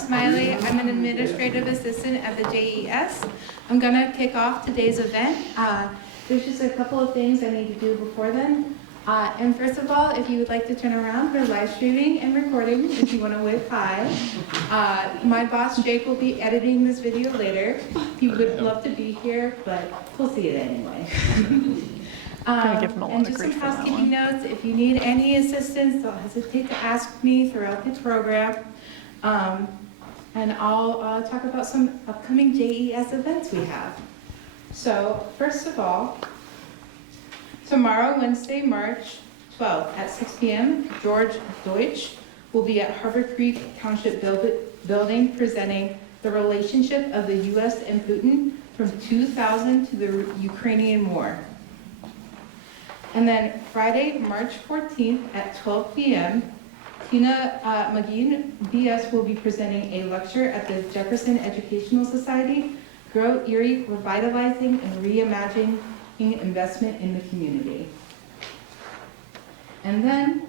Smiley. I'm an administrative assistant at the JES. I'm gonna kick off today's event. There's just a couple of things I need to do before then. And first of all, if you would like to turn around for live streaming and recording, if you want to wave hi. My boss Jake will be editing this video later. He would love to be here, but we'll see it anyway. And just some housekeeping notes. If you need any assistance, don't hesitate to ask me throughout the program. And I'll talk about some upcoming JES events we have. So first of all, tomorrow, Wednesday, March 12th at 6 p.m., George Deutsch will be at Harbor Creek Township Building presenting the relationship of the U.S. and Putin from 2000 to the Ukrainian War. And then Friday, March 14th at 12 p.m., Tina McGee, BS, will be presenting a lecture at the Jefferson Educational Society, Grow Erie, Revitalizing and Reimagining Investment in the Community. And then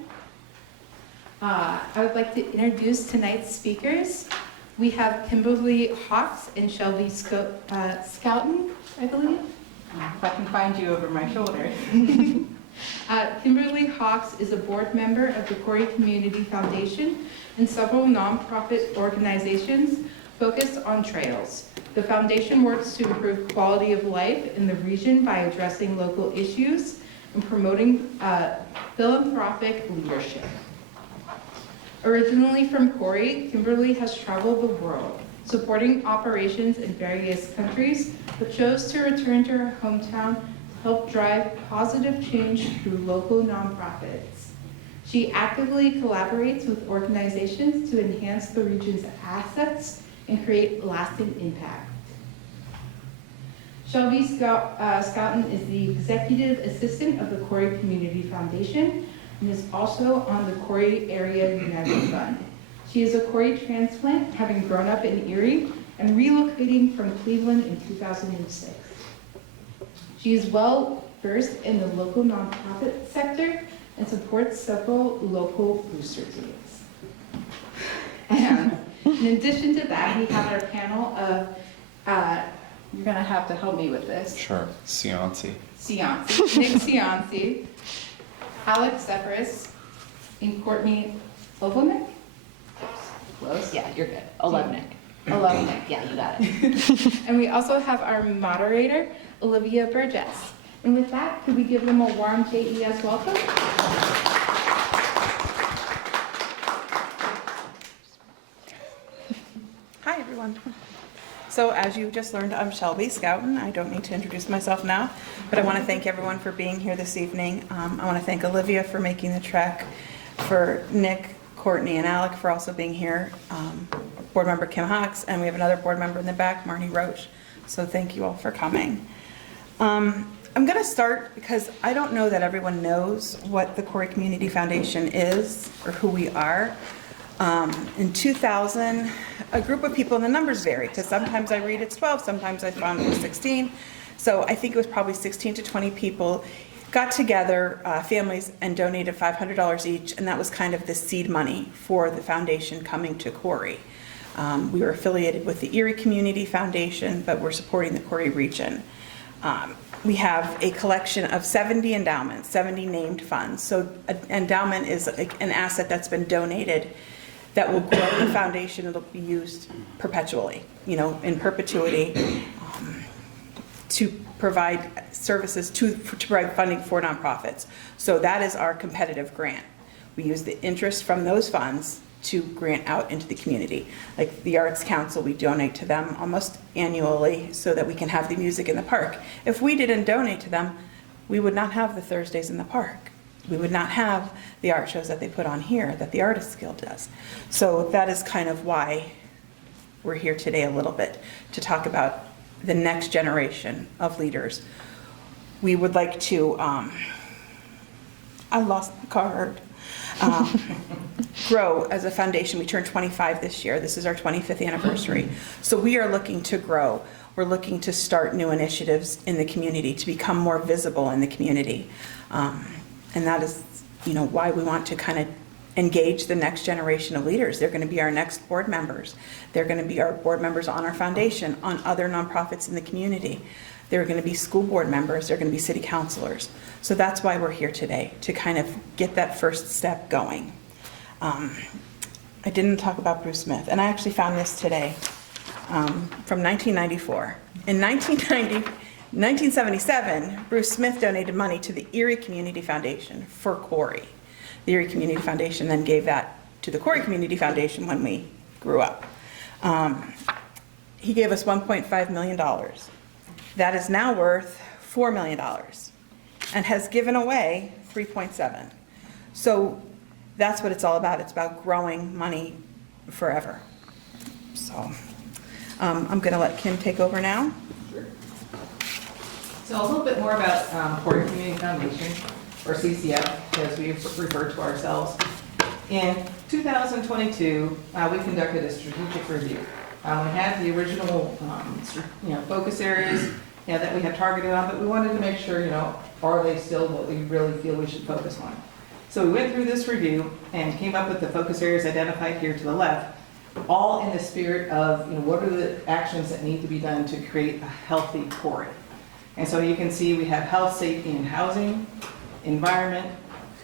I would like to introduce tonight's speakers. We have Kimberly Hawks and Shelby Scouten, I believe. If I can find you over my shoulder. Kimberly Hawks is a board member of the Corry Community Foundation and several nonprofit organizations focused on trails. The foundation works to improve quality of life in the region by addressing local issues and promoting philanthropic leadership. Originally from Corry, Kimberly has traveled the world, supporting operations in various countries, but chose to return to her hometown to help drive positive change through local nonprofits. She actively collaborates with organizations to enhance the region's assets and create lasting impact. Shelby Scouten is the executive assistant of the Corry Community Foundation and is also on the Corry Area United Fund. She is a Corry transplant, having grown up in Erie and relocating from Cleveland in 2006. She is well versed in the local nonprofit sector and supports several local booster teams. And in addition to that, we have our panel of, you're gonna have to help me with this. Sure, Cianci. Cianci, Nick Cianci, Alec Zaphiris, and Courtney Olevnik. Close? Yeah, you're good. Olevnik. Olevnik, Yeah, you got it. And we also have our moderator, Olivia Burgess. And with that, could we give them a warm JES welcome? Hi, everyone. So as you just learned, I'm Shelby Scouten. I don't need to introduce myself now, but I want to thank everyone for being here this evening. I want to thank Olivia for making the trek, for Nick, Courtney, and Alec for also being here, board member Kim Hawks, and we have another board member in the back, Marnie Roach. So thank you all for coming. I'm going to start because I don't know that everyone knows what the Corry Community Foundation is or who we are. In 2000, a group of people, and the numbers vary because sometimes I read it's 12, sometimes I found it was 16. So I think it was probably 16 to 20 people got together, families, and donated $500 each, and that was kind of the seed money for the foundation coming to Corry. We were affiliated with the Erie Community Foundation, but we're supporting the Corry region. We have a collection of 70 endowments, 70 named funds. So an endowment is an asset that's been donated that will grow the foundation. It'll be used perpetually, you know, in perpetuity, to provide services, to provide funding for nonprofits. So that is our competitive grant. We use the interest from those funds to grant out into the community. Like the Arts Council, we donate to them almost annually so that we can have the music in the park. If we didn't donate to them, we would not have the Thursdays in the park. We would not have the art shows that they put on here that the Artists Guild does. So that is kind of why we're here today a little bit, to talk about the next generation of leaders. We would like to, I lost the card. Grow as a foundation. We turned 25 this year. This is our 25th anniversary. So we are looking to grow. We're looking to start new initiatives in the community, to become more visible in the community. And that is, you know, why we want to kind of engage the next generation of leaders. They're going to be our next board members. They're going to be our board members on our foundation, on other nonprofits in the community. They're going to be school board members. They're going to be city councilors. So that's why we're here today, to kind of get that first step going. I didn't talk about Bruce Smith, and I actually found this today from 1994. In 1977, Bruce Smith donated money to the Erie Community Foundation for Corry. The Erie Community Foundation then gave that to the Corry Community Foundation when we grew up. He gave us $1.5 million. That is now worth $4 million and has given away 3.7. So that's what it's all about. It's about growing money forever. So I'm going to let Kim take over now. Sure. So a little bit more about Corry Community Foundation, or CCF, as we refer to ourselves. In 2022, we conducted a strategic review. We had the original, focus areas, that we had targeted on, but we wanted to make sure, are they still what we really feel we should focus on? So we went through this review and came up with the focus areas identified here to the left, all in the spirit of, what are the actions that need to be done to create a healthy Corry. And so you can see we have health, safety, and housing, environment,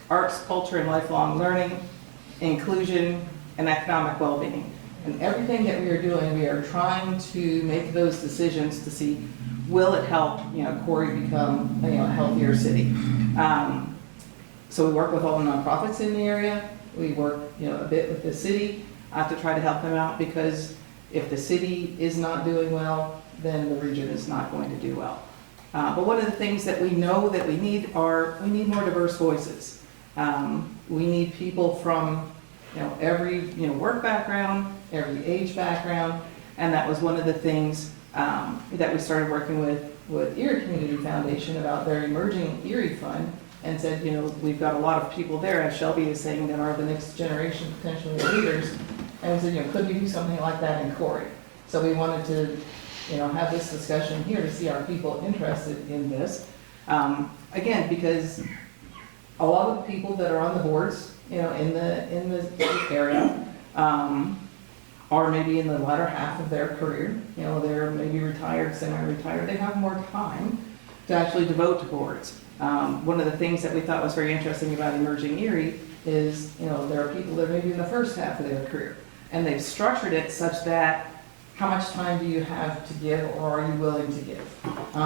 arts, culture, and lifelong learning, inclusion, and economic well-being. And everything that we are doing, we are trying to make those decisions to see, will it help, Corry become, a healthier city? So we work with all the nonprofits in the area. We work, a bit with the city to try to help them out, because if the city is not doing well, then the region is not going to do well. But one of the things that we know that we need more diverse voices. We need people from, every, work background, every age background, and that was one of the things that we started working with Erie Community Foundation about their Emerging Erie Fund, and said, we've got a lot of people there, as Shelby is saying, that are the next generation potentially leaders, and we said, could we do something like that in Corry? So we wanted to have this discussion here to see, are people interested in this? Again, because a lot of the people that are on the boards, in the area, are maybe in the latter half of their career. They're maybe retired, semi-retired. They have more time to actually devote to boards. One of the things that we thought was very interesting about Emerging Erie is, there are people that are maybe in the first half of their career, and they've structured it such that how much time do you have to give, or are you willing to give?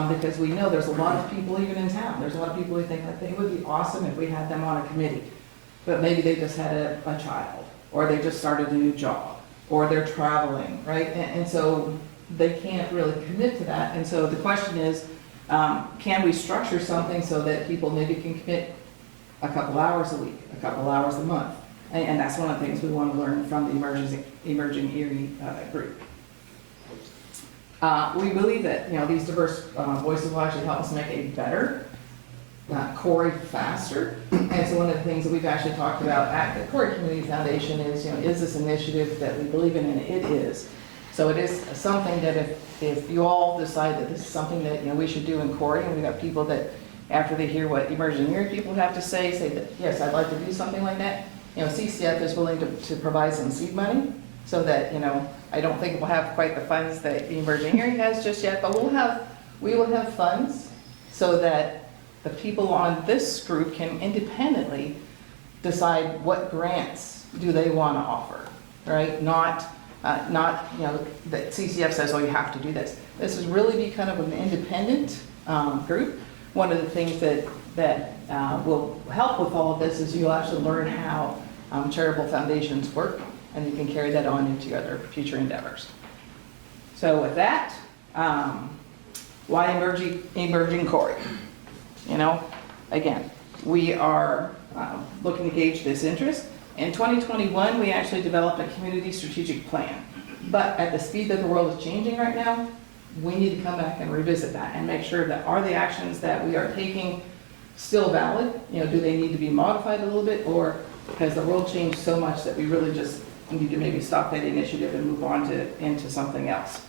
Because we know there's a lot of people even in town. There's a lot of people who think that it would be awesome if we had them on a committee, but maybe they just had a child, or they just started a new job, or they're traveling, right? And so they can't really commit to that. And so the question is, can we structure something so that people maybe can commit a couple hours a week, a couple hours a month? And that's one of the things we want to learn from the Emerging Erie group. We believe that, these diverse voices will actually help us make a better Corry faster. And so one of the things that we've actually talked about at the Corry Community Foundation is, is this initiative that we believe in, and it is. So it is something that if you all decide that this is something that, we should do in Corry, and we've got people that, after they hear what Emerging Erie people have to say that, yes, I'd like to do something like that. CCF is willing to provide some seed money, so that, I don't think we'll have quite the funds that Emerging Erie has just yet, but we will have funds so that the people on this group can independently decide what grants do they want to offer, right? Not that CCF says, oh, you have to do this. This is really be kind of an independent group. One of the things that will help with all of this is you'll actually learn how charitable foundations work, and you can carry that on into your other future endeavors. So with that, why Emerging Corry? Again, we are looking to gauge this interest. In 2021, we actually developed a community strategic plan. But at the speed that the world is changing right now, we need to come back and revisit that and make sure that are the actions that we are taking still valid? Do they need to be modified a little bit, or has the world changed so much that we really just need to maybe stop that initiative and move on into something else?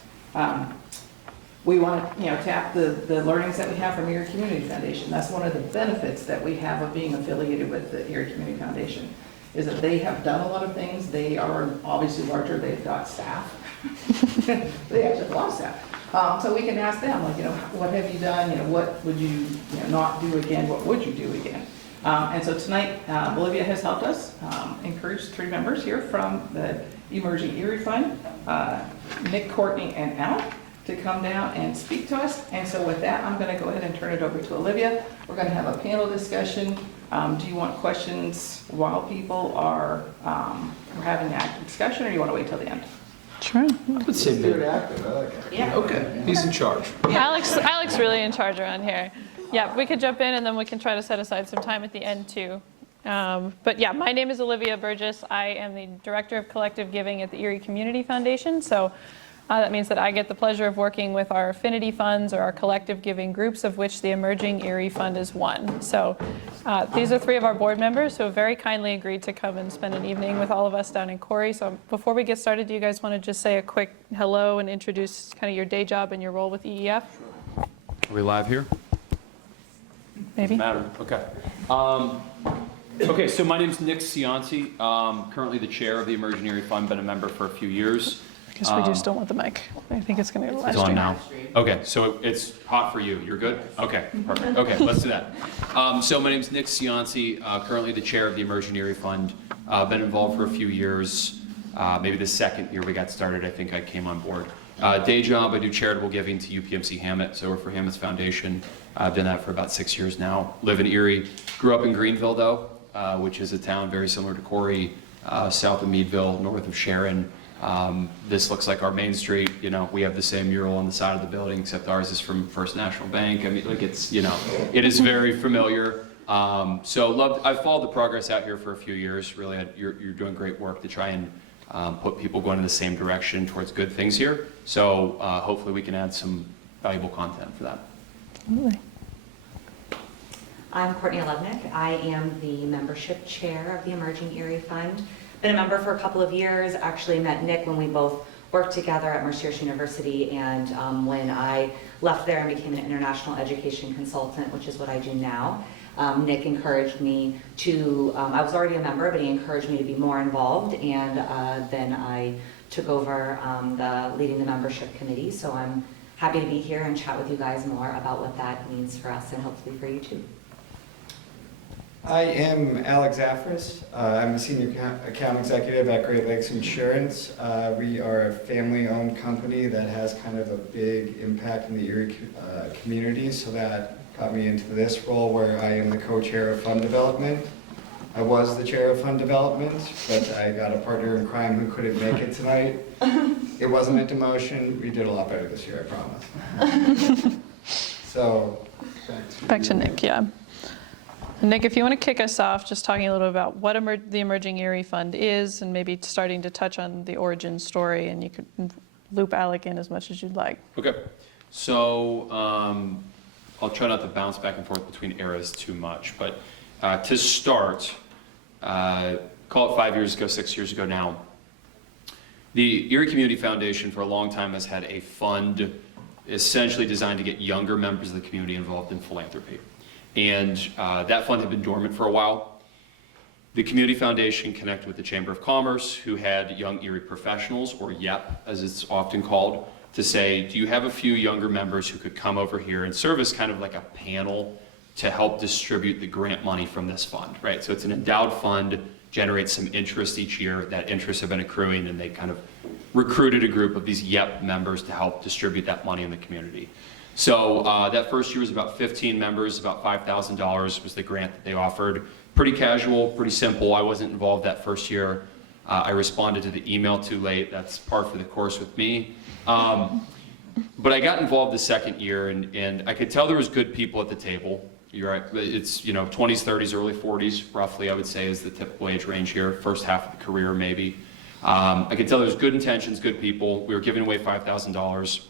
We want to tap the learnings that we have from Erie Community Foundation. That's one of the benefits that we have of being affiliated with the Erie Community Foundation, is that they have done a lot of things. They are obviously larger, they've got staff. They actually have a lot of staff. So we can ask them, like, what have you done? What would you, not do again? What would you do again? And so tonight, Olivia has helped us encourage 3 members here from the Emerging Erie Fund, Nick, Courtney, and Alec, to come down and speak to us. And so with that, I'm going to go ahead and turn it over to Olivia. We're going to have a panel discussion. Do you want questions while people are we're having an active discussion, or do you want to wait till the end? Sure. I would say mid. Yeah. Okay, he's in charge. Alex really in charge around here. Yeah, we could jump in and then we can try to set aside some time at the end too. But yeah, my name is Olivia Burgess. I am the Director of Collective Giving at the Erie Community Foundation. So that means that I get the pleasure of working with our affinity funds or our collective giving groups, of which the Emerging Erie Fund is one. So these are 3 of our board members who have very kindly agreed to come and spend an evening with all of us down in Corry. So before we get started, do you guys want to just say a quick hello and introduce kind of your day job and your role with EEF? Are we live here? Maybe. Matter. Okay. Okay, so my name's Nick Cianci. Currently the chair of the Emerging Erie Fund. Been a member for a few years. I guess we just don't want the mic. I think it's going to go live It's on stream. now. Okay, so it's hot for you. You're good? Okay, perfect. Okay, let's do that. So my name's Nick Cianci, currently the chair of the Emerging Erie Fund. Been involved for a few years. Maybe the second year we got started, I think I came on board. Day job, I do charitable giving to UPMC Hammett, so I work for Hammett's Foundation. I've done that for about 6 years now. Live in Erie. Grew up in Greenville, though, which is a town very similar to Corry, south of Meadville, north of Sharon. This looks like our main street. We have the same mural on the side of the building, except ours is from First National Bank. I mean, like it's, it is very familiar. So I've followed the progress out here for a few years. Really, you're doing great work to try and put people going in the same direction towards good things here. So hopefully we can add some valuable content for that. Absolutely. I'm Courtney Olevnik. I am the membership chair of the Emerging Erie Fund. Been a member for a couple of years. Actually met Nick when we both worked together at Mercyhurst University, and when I left there and became an international education consultant, which is what I do now. Nick encouraged me to, I was already a member, but he encouraged me to be more involved, and then I took over leading the membership committee. So I'm happy to be here and chat with you guys more about what that means for us and hopefully for you too. I am Alec Zaphiris. I'm a senior account executive at Great Lakes Insurance. We are a family-owned company that has kind of a big impact in the Erie community, so that got me into this role where I am the co-chair of fund development. I was the chair of fund development, but I got a partner in crime who couldn't make it tonight. It wasn't a demotion. We did a lot better this year, I promise. So, Back to Nick, yeah. Nick, if you want to kick us off, just talking a little about what the Emerging Erie Fund is, and maybe starting to touch on the origin story, and you could loop Alec in as much as you'd like. Okay, so I'll try not to bounce back and forth between eras too much, but to start, call it 5 years ago, 6 years ago now, the Erie Community Foundation for a long time has had a fund essentially designed to get younger members of the community involved in philanthropy. And that fund had been dormant for a while. The Community Foundation connected with the Chamber of Commerce, who had Young Erie Professionals, or YEP as it's often called, to say, do you have a few younger members who could come over here and serve as kind of like a panel to help distribute the grant money from this fund, right? So it's an endowed fund, generates some interest each year. That interest have been accruing, and they kind of recruited a group of these YEP members to help distribute that money in the community. So that first year was about 15 members, about $5,000 was the grant that they offered. Pretty casual, pretty simple. I wasn't involved that first year. I responded to the email too late. That's par for the course with me. But I got involved the second year, and I could tell there was good people at the table. You're right. It's 20s, 30s, early 40s, roughly, I would say, is the typical age range here. First half of the career, maybe. I could tell there was good intentions, good people. We were giving away $5,000.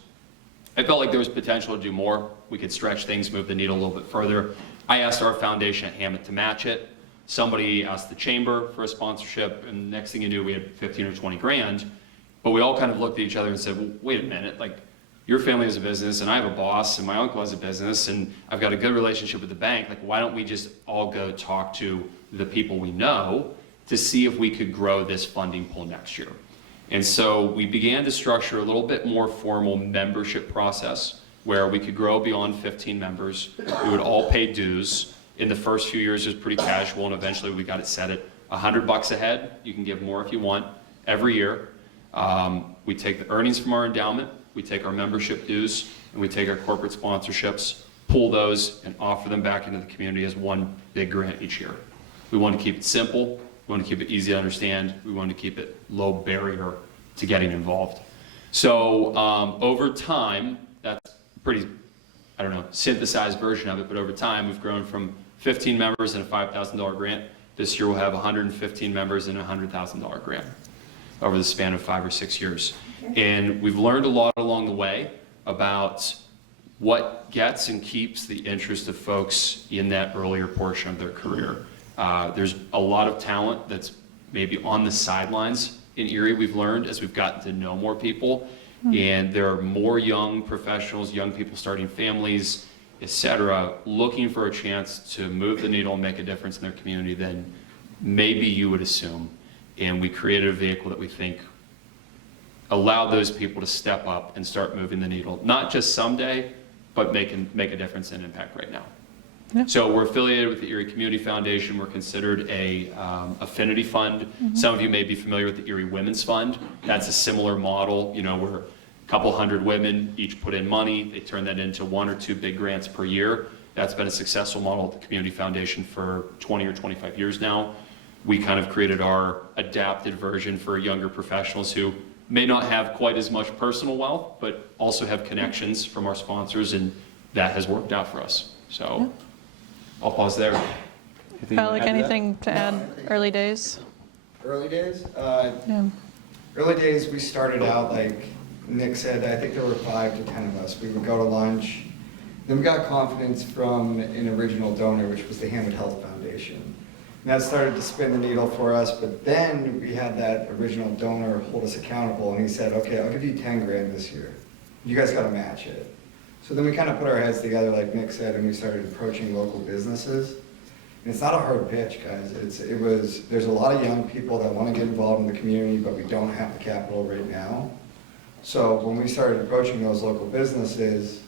I felt like there was potential to do more. We could stretch things, move the needle a little bit further. I asked our foundation at Hammett to match it. Somebody asked the chamber for a sponsorship, and next thing you knew, we had 15 or 20 grand. But we all kind of looked at each other and said, well, wait a minute, like, your family has a business, and I have a boss, and my uncle has a business, and I've got a good relationship with the bank. Like, why don't we just all go talk to the people we know to see if we could grow this funding pool next year. And so we began to structure a little bit more formal membership process where we could grow beyond 15 members. We would all pay dues. In the first few years, it was pretty casual, and eventually we got it set at $100 a head. You can give more if you want every year. We take the earnings from our endowment, we take our membership dues, and we take our corporate sponsorships, pull those, and offer them back into the community as one big grant each year. We want to keep it simple. We want to keep it easy to understand. We want to keep it low barrier to getting involved. So over time, that's pretty, I don't know, synthesized version of it, but over time we've grown from 15 members and a $5,000 grant. This year we'll have 115 members and a $100,000 grant over the span of 5 or 6 years. And we've learned a lot along the way about what gets and keeps the interest of folks in that earlier portion of their career. There's a lot of talent that's maybe on the sidelines in Erie, we've learned as we've gotten to know more people. And there are more young professionals, young people starting families, et cetera, looking for a chance to move the needle and make a difference in their community than maybe you would assume. And we created a vehicle that we think allowed those people to step up and start moving the needle, not just someday, but make a difference and impact right now. Yeah. So we're affiliated with the Erie Community Foundation. We're considered a affinity fund. Some of you may be familiar with the Erie Women's Fund. That's a similar model, you know, where a couple hundred women each put in money. They turn that into 1 or 2 big grants per year. That's been a successful model at the Community Foundation for 20 or 25 years now. We kind of created our adapted version for younger professionals who may not have quite as much personal wealth, but also have connections from our sponsors, and that has worked out for us. So I'll pause there. Alec, anything to add? Early days? Early days? Yeah. Early days, we started out, like Nick said, I think there were 5 to 10 of us. We would go to lunch. Then we got confidence from an original donor, which was the Hammond Health Foundation. And that started to spin the needle for us, but then we had that original donor hold us accountable, and he said, okay, I'll give you 10 grand this year. You guys gotta match it. So then we kind of put our heads together, like Nick said, and we started approaching local businesses. And it's not a hard pitch, guys. There's a lot of young people that want to get involved in the community, but we don't have the capital right now. So when we started approaching those local businesses,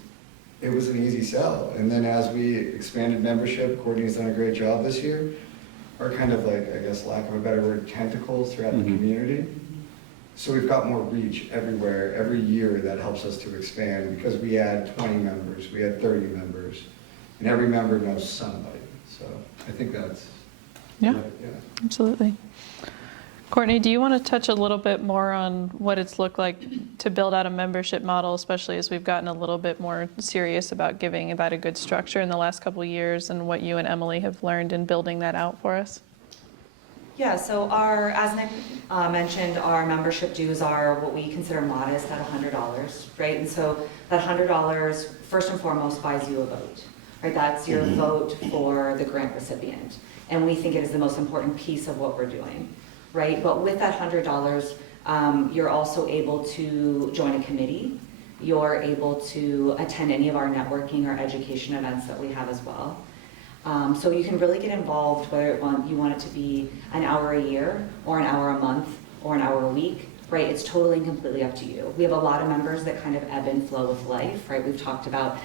it was an easy sell. And then as we expanded membership, Courtney's done a great job this year, our kind of like, I guess lack of a better word, tentacles throughout the community. So we've got more reach everywhere, every year. That helps us to expand because we add 20 members, we add 30 members, and every member knows somebody. So I think that's, Yeah. Absolutely. Courtney, do you want to touch a little bit more on what it's looked like to build out a membership model, especially as we've gotten a little bit more serious about giving about a good structure in the last couple of years, and what you and Emily have learned in building that out for us? Yeah, so as Nick mentioned, our membership dues are what we consider modest at $100, right? And so that $100, first and foremost, buys you a vote, right? That's your vote for the grant recipient. And we think it is the most important piece of what we're doing, right? But with that $100, you're also able to join a committee. You're able to attend any of our networking or education events that we have as well. So you can really get involved whether you want it to be an hour a year or an hour a month or an hour a week, right? It's totally and completely up to you. We have a lot of members that kind of ebb and flow with life, right? We've talked about,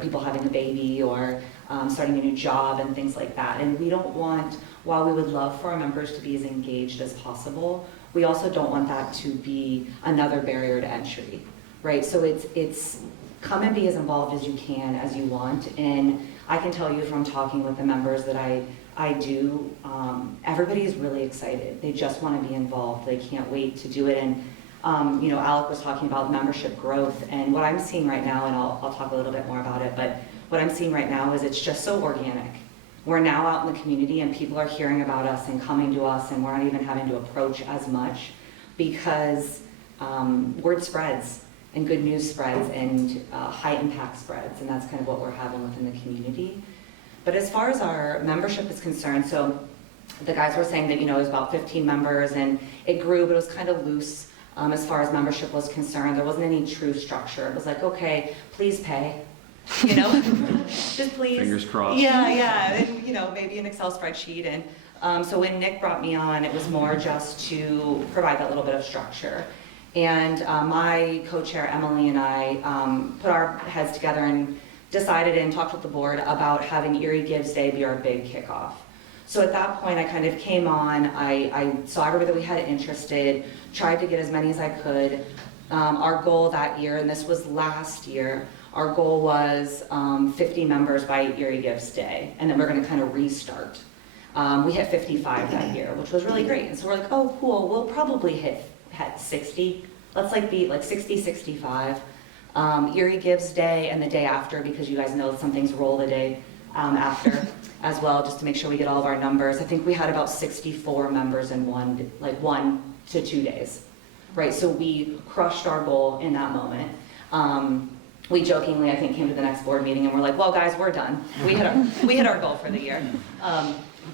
people having a baby or starting a new job and things like that. And we don't want, while we would love for our members to be as engaged as possible, we also don't want that to be another barrier to entry, right? So it's come and be as involved as you can, as you want. And I can tell you from talking with the members that I do, everybody is really excited. They just want to be involved. They can't wait to do it. And Alec was talking about membership growth, and what I'm seeing right now, and I'll talk a little bit more about it, but what I'm seeing right now is it's just so organic. We're now out in the community and people are hearing about us and coming to us, and we're not even having to approach as much because word spreads and good news spreads and high impact spreads, and that's kind of what we're having within the community. But as far as our membership is concerned, so the guys were saying that it was about 15 members and it grew, but it was kind of loose as far as membership was concerned. There wasn't any true structure. It was like, okay, please pay, just please. Fingers crossed. Yeah, and maybe an Excel spreadsheet, and So when Nick brought me on, it was more just to provide that little bit of structure. And my co-chair, Emily, and I put our heads together and decided and talked with the board about having Erie Gives Day be our big kickoff. So at that point, I kind of came on, I saw everybody that we had interested, tried to get as many as I could. Our goal that year, and this was last year, our goal was 50 members by Erie Gives Day, and then we're gonna kind of restart. We hit 55 that year, which was really great. And so we're like, oh, cool, we'll probably hit 60. Let's be like 60, 65. Erie Gives Day and the day after, because you guys know some things roll the day after as well, just to make sure we get all of our numbers. I think we had about 64 members in 1 to 2 days, right? So we crushed our goal in that moment. We jokingly, I think, came to the next board meeting and we're like, well, guys, we're done. We hit our goal for the year.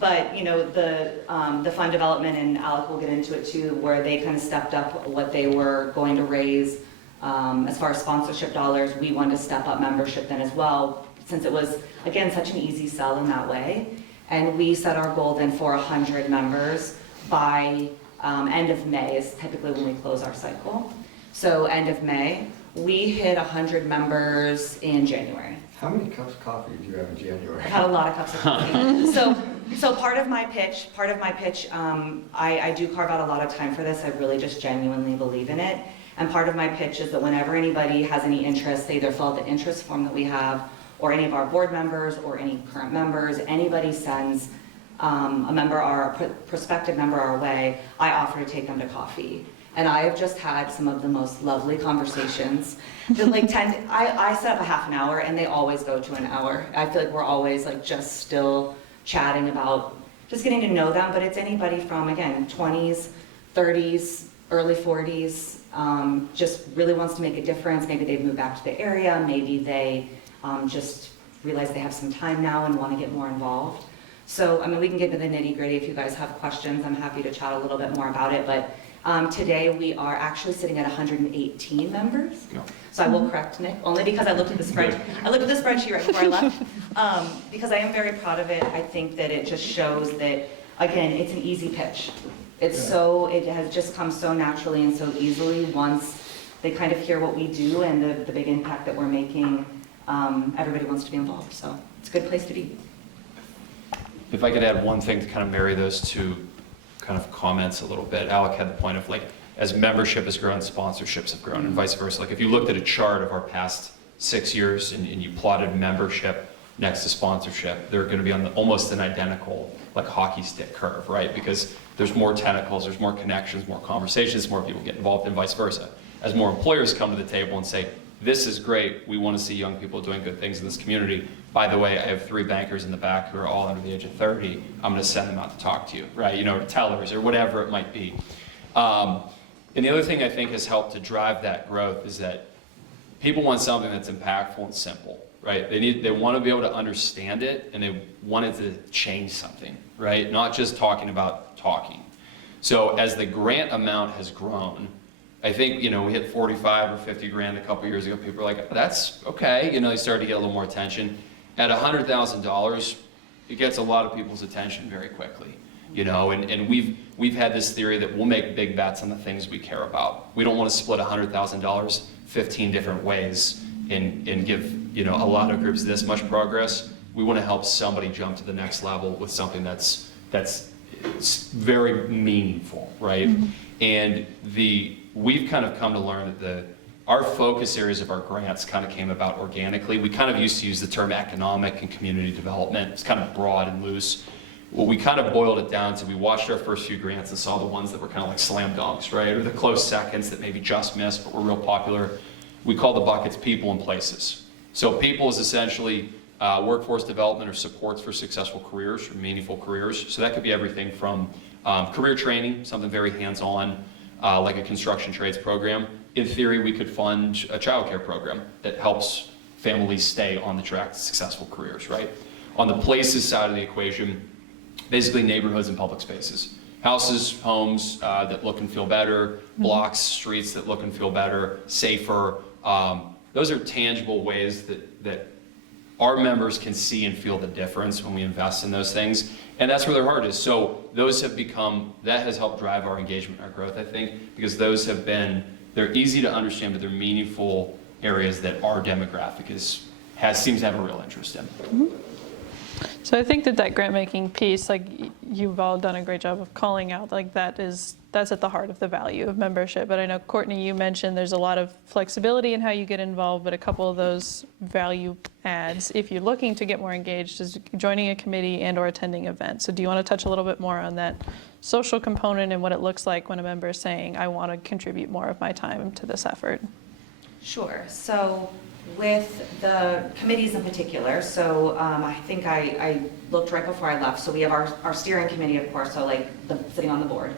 But you know, the fund development, and Alec will get into it too, where they kind of stepped up what they were going to raise as far as sponsorship dollars. We wanted to step up membership then as well, since it was, again, such an easy sell in that way. And we set our goal then for 100 members by end of May is typically when we close our cycle. So end of May, we hit 100 members in January. How many cups of coffee do you have in January? I had a lot of cups of coffee. So part of my pitch, I do carve out a lot of time for this. I really just genuinely believe in it. And part of my pitch is that whenever anybody has any interest, they either fill out the interest form that we have, or any of our board members, or any current members, anybody sends a member, or a prospective member our way, I offer to take them to coffee. And I have just had some of the most lovely conversations. That I set up a half an hour and they always go to an hour. I feel like we're always like just still chatting about just getting to know them, but it's anybody from, again, 20s, 30s, early 40s, just really wants to make a difference. Maybe they've moved back to the area, maybe they just realize they have some time now and want to get more involved. So, I mean, we can get into the nitty-gritty if you guys have questions. I'm happy to chat a little bit more about it, but today we are actually sitting at 118 members. No. So I will correct Nick, only because I looked at the spreadsheet. I looked at the spreadsheet right before I left, because I am very proud of it. I think that it just shows that, again, it's an easy pitch. It has just come so naturally and so easily once they kind of hear what we do and the big impact that we're making. Everybody wants to be involved, so it's a good place to be. If I could add one thing to kind of marry those two kind of comments a little bit. Alec had the point of like, as membership has grown, sponsorships have grown, and vice versa. Like if you looked at a chart of our past 6 years and you plotted membership next to sponsorship, they're going to be on almost an identical like hockey stick curve, right? Because there's more tentacles, there's more connections, more conversations, more people get involved, and vice versa. As more employers come to the table and say, this is great, we want to see young people doing good things in this community. By the way, I have 3 bankers in the back who are all under the age of 30. I'm going to send them out to talk to you, right? You know, or tellers or whatever it might be. And the other thing I think has helped to drive that growth is that people want something that's impactful and simple, right? They want to be able to understand it, and they want it to change something, right? Not just talking about talking. So as the grant amount has grown, I think, you know, we hit 45 or 50 grand a couple years ago. People are like, oh, that's okay. You know, they started to get a little more attention. At $100,000, it gets a lot of people's attention very quickly. You know, and we've had this theory that we'll make big bets on the things we care about. We don't want to split $100,000 15 different ways and give, you know, a lot of groups this much progress. We want to help somebody jump to the next level with something that's very meaningful, right? Mm-hmm. And we've kind of come to learn that our focus areas of our grants kind of came about organically. We kind of used to use the term economic and community development. It's kind of broad and loose. Well, we kind of boiled it down to, we watched our first few grants and saw the ones that were kind of like slam dunks, right? Or the close seconds that maybe just missed but were real popular. We call the buckets people and places. So people is essentially workforce development or supports for successful careers or meaningful careers. So that could be everything from career training, something very hands-on, like a construction trades program. In theory, we could fund a childcare program that helps families stay on the track to successful careers, right? On the places side of the equation, basically neighborhoods and public spaces. Houses, homes that look and feel better, blocks, streets that look and feel better, safer. Those are tangible ways that our members can see and feel the difference when we invest in those things. And that's where their heart is. So those have become, that has helped drive our engagement, our growth, I think, because those have been, they're easy to understand, but they're meaningful areas that our demographic seems to have a real interest in. So I think that grant making piece, like you've all done a great job of calling out, like that's at the heart of the value of membership. But I know, Courtney, you mentioned there's a lot of flexibility in how you get involved, but a couple of those value adds, if you're looking to get more engaged, is joining a committee and or attending events. So do you want to touch a little bit more on that social component and what it looks like when a member is saying, I want to contribute more of my time to this effort? Sure. So with the committees in particular, so I think I looked right before I left. So we have our steering committee, of course, so like sitting on the board.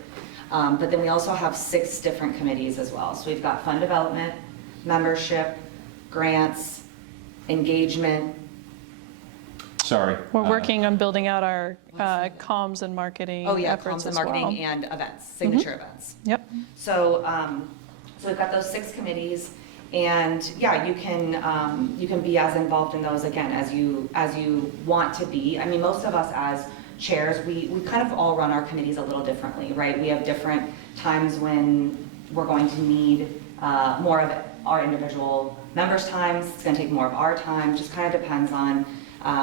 But then we also have 6 different committees as well. So we've got fund development, membership, grants, engagement. Sorry. We're working on building out our comms and marketing efforts Comms and as marketing well. and events, signature events. Yep. So, so we've got those 6 committees, and yeah, you can be as involved in those again as you want to be. I mean, most of us as chairs, we kind of all run our committees a little differently, right? We have different times when we're going to need more of our individual members' times. It's going to take more of our time. Just kind of depends on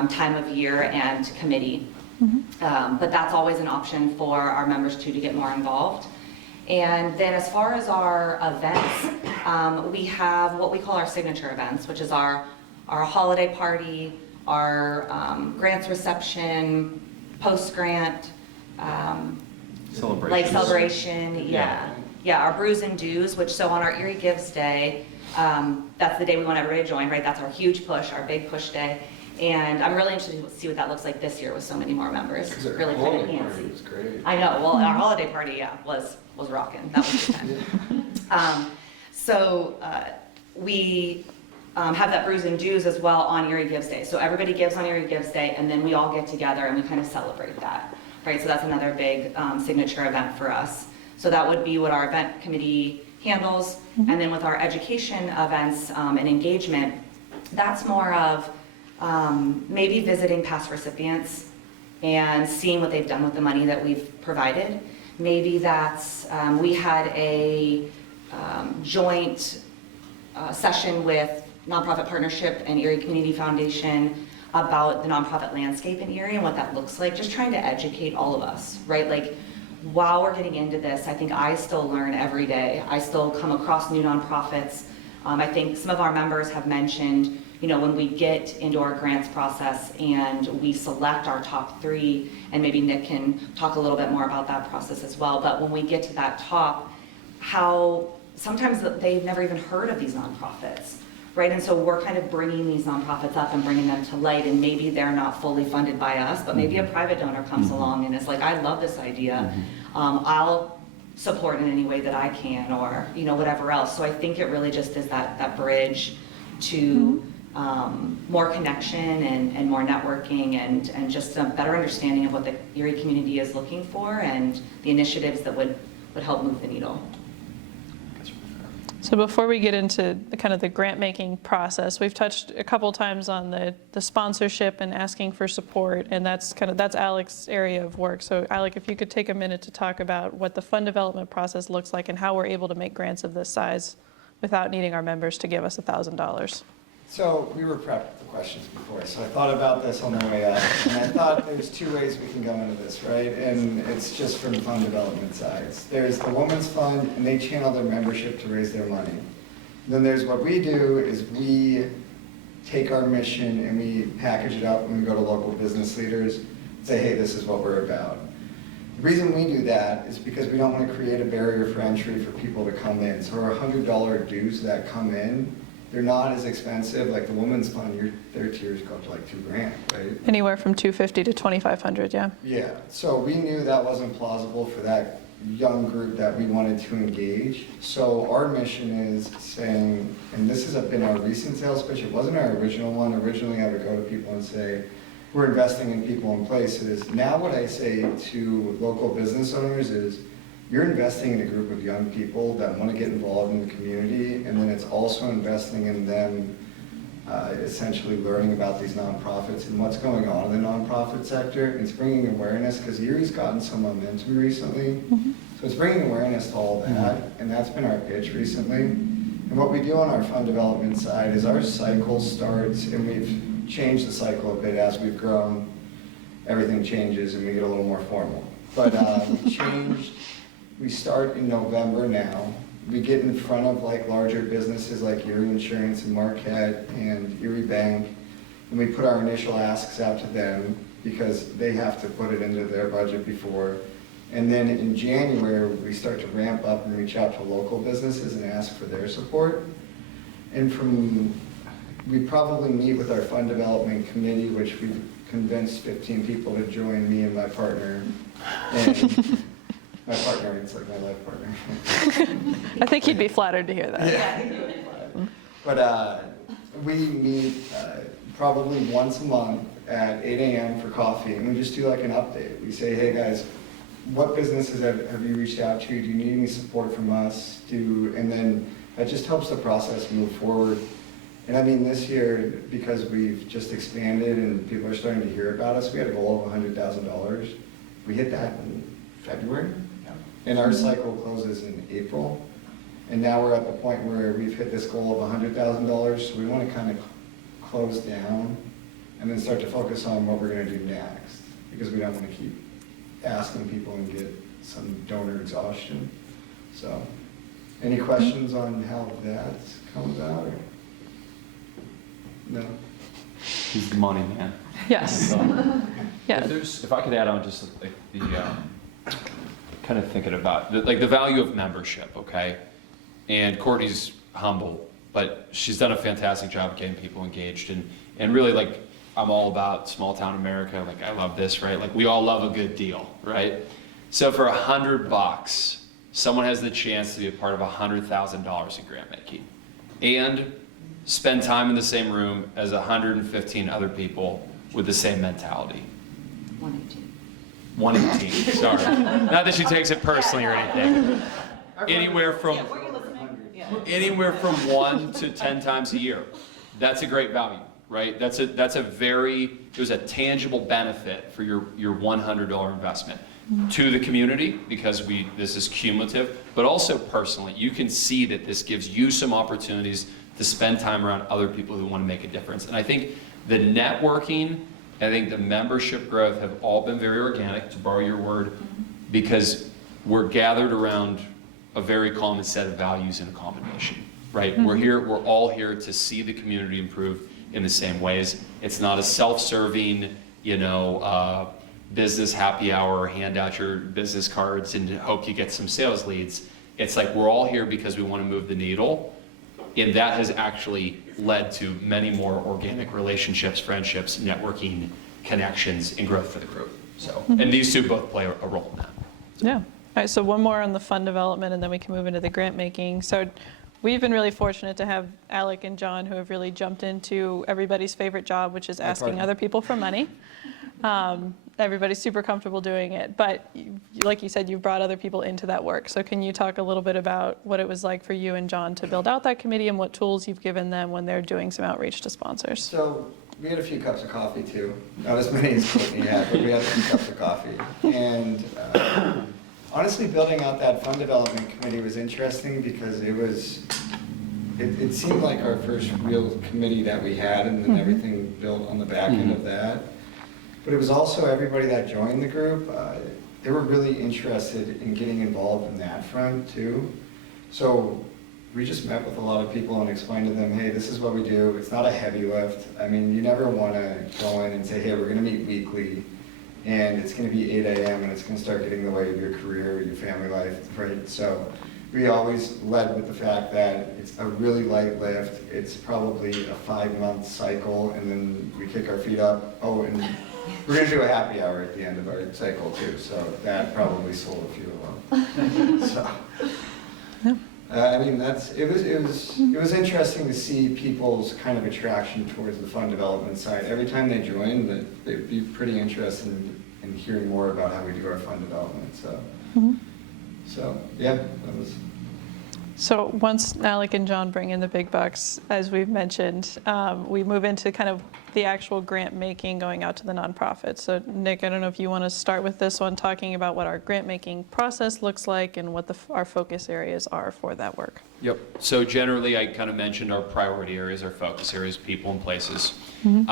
time of year and committee. But that's always an option for our members to get more involved. And then as far as our events, we have what we call our signature events, which is our holiday party, our grants reception, post-grant, celebration, our brews and dues, which so on our Erie Gives Day, that's the day we want everybody to join, right? That's our huge push, our big push day. And I'm really interested to see what that looks like this year with so many more members. Really kind of fancy. Was great. I know. Well, our holiday party, was rocking. That was a good time. We have that brews and dues as well on Erie Gives Day. So everybody gives on Erie Gives Day, and then we all get together and we kind of celebrate that, right? So that's another big signature event for us. So that would be what our event committee handles. And then with our education events and engagement, that's more of maybe visiting past recipients and seeing what they've done with the money that we've provided. Maybe that's, we had a joint session with Nonprofit Partnership and Erie Community Foundation about the nonprofit landscape in Erie and what that looks like, just trying to educate all of us, right? Like, while we're getting into this, I think I still learn every day. I still come across new nonprofits. I think some of our members have mentioned, when we get into our grants process and we select our top 3, and maybe Nick can talk a little bit more about that process as well, but when we get to that top, how sometimes they've never even heard of these nonprofits, right? And so we're kind of bringing these nonprofits up and bringing them to light, and maybe they're not fully funded by us, but maybe a private donor comes along and is like, I love this idea. I'll support in any way that I can, or whatever else. So I think it really just is that bridge to more connection and more networking and just a better understanding of what the Erie community is looking for and the initiatives that would help move the needle. So before we get into the grant making process, we've touched a couple times on the sponsorship and asking for support, and that's Alec's area of work. So Alec, if you could take a minute to talk about what the fund development process looks like and how we're able to make grants of this size without needing our members to give us $1,000. So we were prepped with the questions before, so I thought about this on the way up, and I thought there's 2 ways we can go into this, right? And it's just from fund development sides. There's the Women's Fund, and they channel their membership to raise their money. Then there's what we do is we take our mission and we package it up and we go to local business leaders and say, hey, this is what we're about. The reason we do that is because we don't want to create a barrier for entry for people to come in. So our $100 dues that come in, they're not as expensive. Like the Women's Fund, their tiers go up to like $2,000, right? Anywhere from $250 to $2,500, yeah. Yeah, so we knew that wasn't plausible for that young group that we wanted to engage. So our mission is saying, and this has been our recent sales pitch, it wasn't our original one. Originally I would go to people and say, we're investing in people and places. Now what I say to local business owners is, you're investing in a group of young people that want to get involved in the community, and then it's also investing in them essentially learning about these nonprofits and what's going on in the nonprofit sector. It's bringing awareness, because Erie's gotten some momentum recently. So it's bringing awareness to all that, and that's been our pitch recently. And what we do on our fund development side is our cycle starts, and we've changed the cycle a bit as we've grown. Everything changes and we get a little more formal. But we start in November now. We get in front of like larger businesses like Erie Insurance and Marquette and Erie Bank, and we put our initial asks out to them because they have to put it into their budget before. And then in January, we start to ramp up and reach out to local businesses and ask for their support. And we probably meet with our fund development committee, which we've convinced 15 people to join me and my partner. And my partner, it's like my life partner. I think he'd be flattered to hear that. Yeah. But we meet probably once a month at 8 a.m. for coffee, and we just do like an update. We say, hey guys, what businesses have you reached out to? Do you need any support from us? And then that just helps the process move forward. And I mean, this year, because we've just expanded and people are starting to hear about us, we had a goal of $100,000. We hit that in February, and our cycle closes in April. And now we're at the point where we've hit this goal of $100,000, so we want to kind of close down and then start to focus on what we're going to do next, because we don't want to keep asking people and get some donor exhaustion. So, any questions on how that's come about? Or? No? He's the money man. Yes. Yeah. If I could add on just like the kind of thinking about the value of membership, okay? And Courtney's humble, but she's done a fantastic job of getting people engaged, and really like I'm all about small town America. Like I love this, right? Like we all love a good deal, right? So for $100, someone has the chance to be a part of $100,000 in grant making, and spend time in the same room as 115 other people with the same mentality. 118, sorry. Not that she takes it personally or anything. Anywhere from 1 to 10 times a year. That's a great value, right? There's a tangible benefit for your $100 investment to the community, because this is cumulative, but also personally. You can see that this gives you some opportunities to spend time around other people who want to make a difference. And I think the networking, I think the membership growth have all been very organic, to borrow your word, because we're gathered around a very common set of values and a combination, right? We're all here to see the community improve in the same ways. It's not a self-serving, business happy hour, hand out your business cards and hope you get some sales leads. It's like we're all here because we want to move the needle. And that has actually led to many more organic relationships, friendships, networking, connections, and growth for the group. So, and these two both play a role in that. Yeah. All right, so one more on the fund development, and then we can move into the grant making. So we've been really fortunate to have Alec and John, who have really jumped into everybody's favorite job, which is asking other people for money. Everybody's super comfortable doing it, but like you said, you brought other people into that work. So can you talk a little bit about what it was like for you and John to build out that committee, and what tools you've given them when they're doing some outreach to sponsors? So we had a few cups of coffee too. Not as many as Courtney had, but we had a few cups of coffee. And honestly, building out that fund development committee was interesting, because it seemed like our first real committee that we had, and then everything built on the back end of that. But it was also everybody that joined the group, they were really interested in getting involved in that front too. So we just met with a lot of people and explained to them, hey, this is what we do. It's not a heavy lift. I mean, you never want to go in and say, hey, we're going to meet weekly, and it's going to be 8 a.m. and it's going to start getting in the way of your career, your family life, right? So we always led with the fact that it's a really light lift. It's probably a 5-month cycle, and then we kick our feet up. Oh, and we're going to do a happy hour at the end of our cycle too, so that probably sold a few of them. So, I mean, it was interesting to see people's kind of attraction towards the fund development side. Every time they joined, they'd be pretty interested in hearing more about how we do our fund development. So, so yeah, that was. So once Alec and John bring in the big bucks, as we've mentioned, we move into kind of the actual grant making going out to the nonprofits. So Nick, I don't know if you want to start with this one, talking about what our grant making process looks like and what our focus areas are for that work. Yep. So generally, I kind of mentioned our priority areas, our focus areas, people and places. In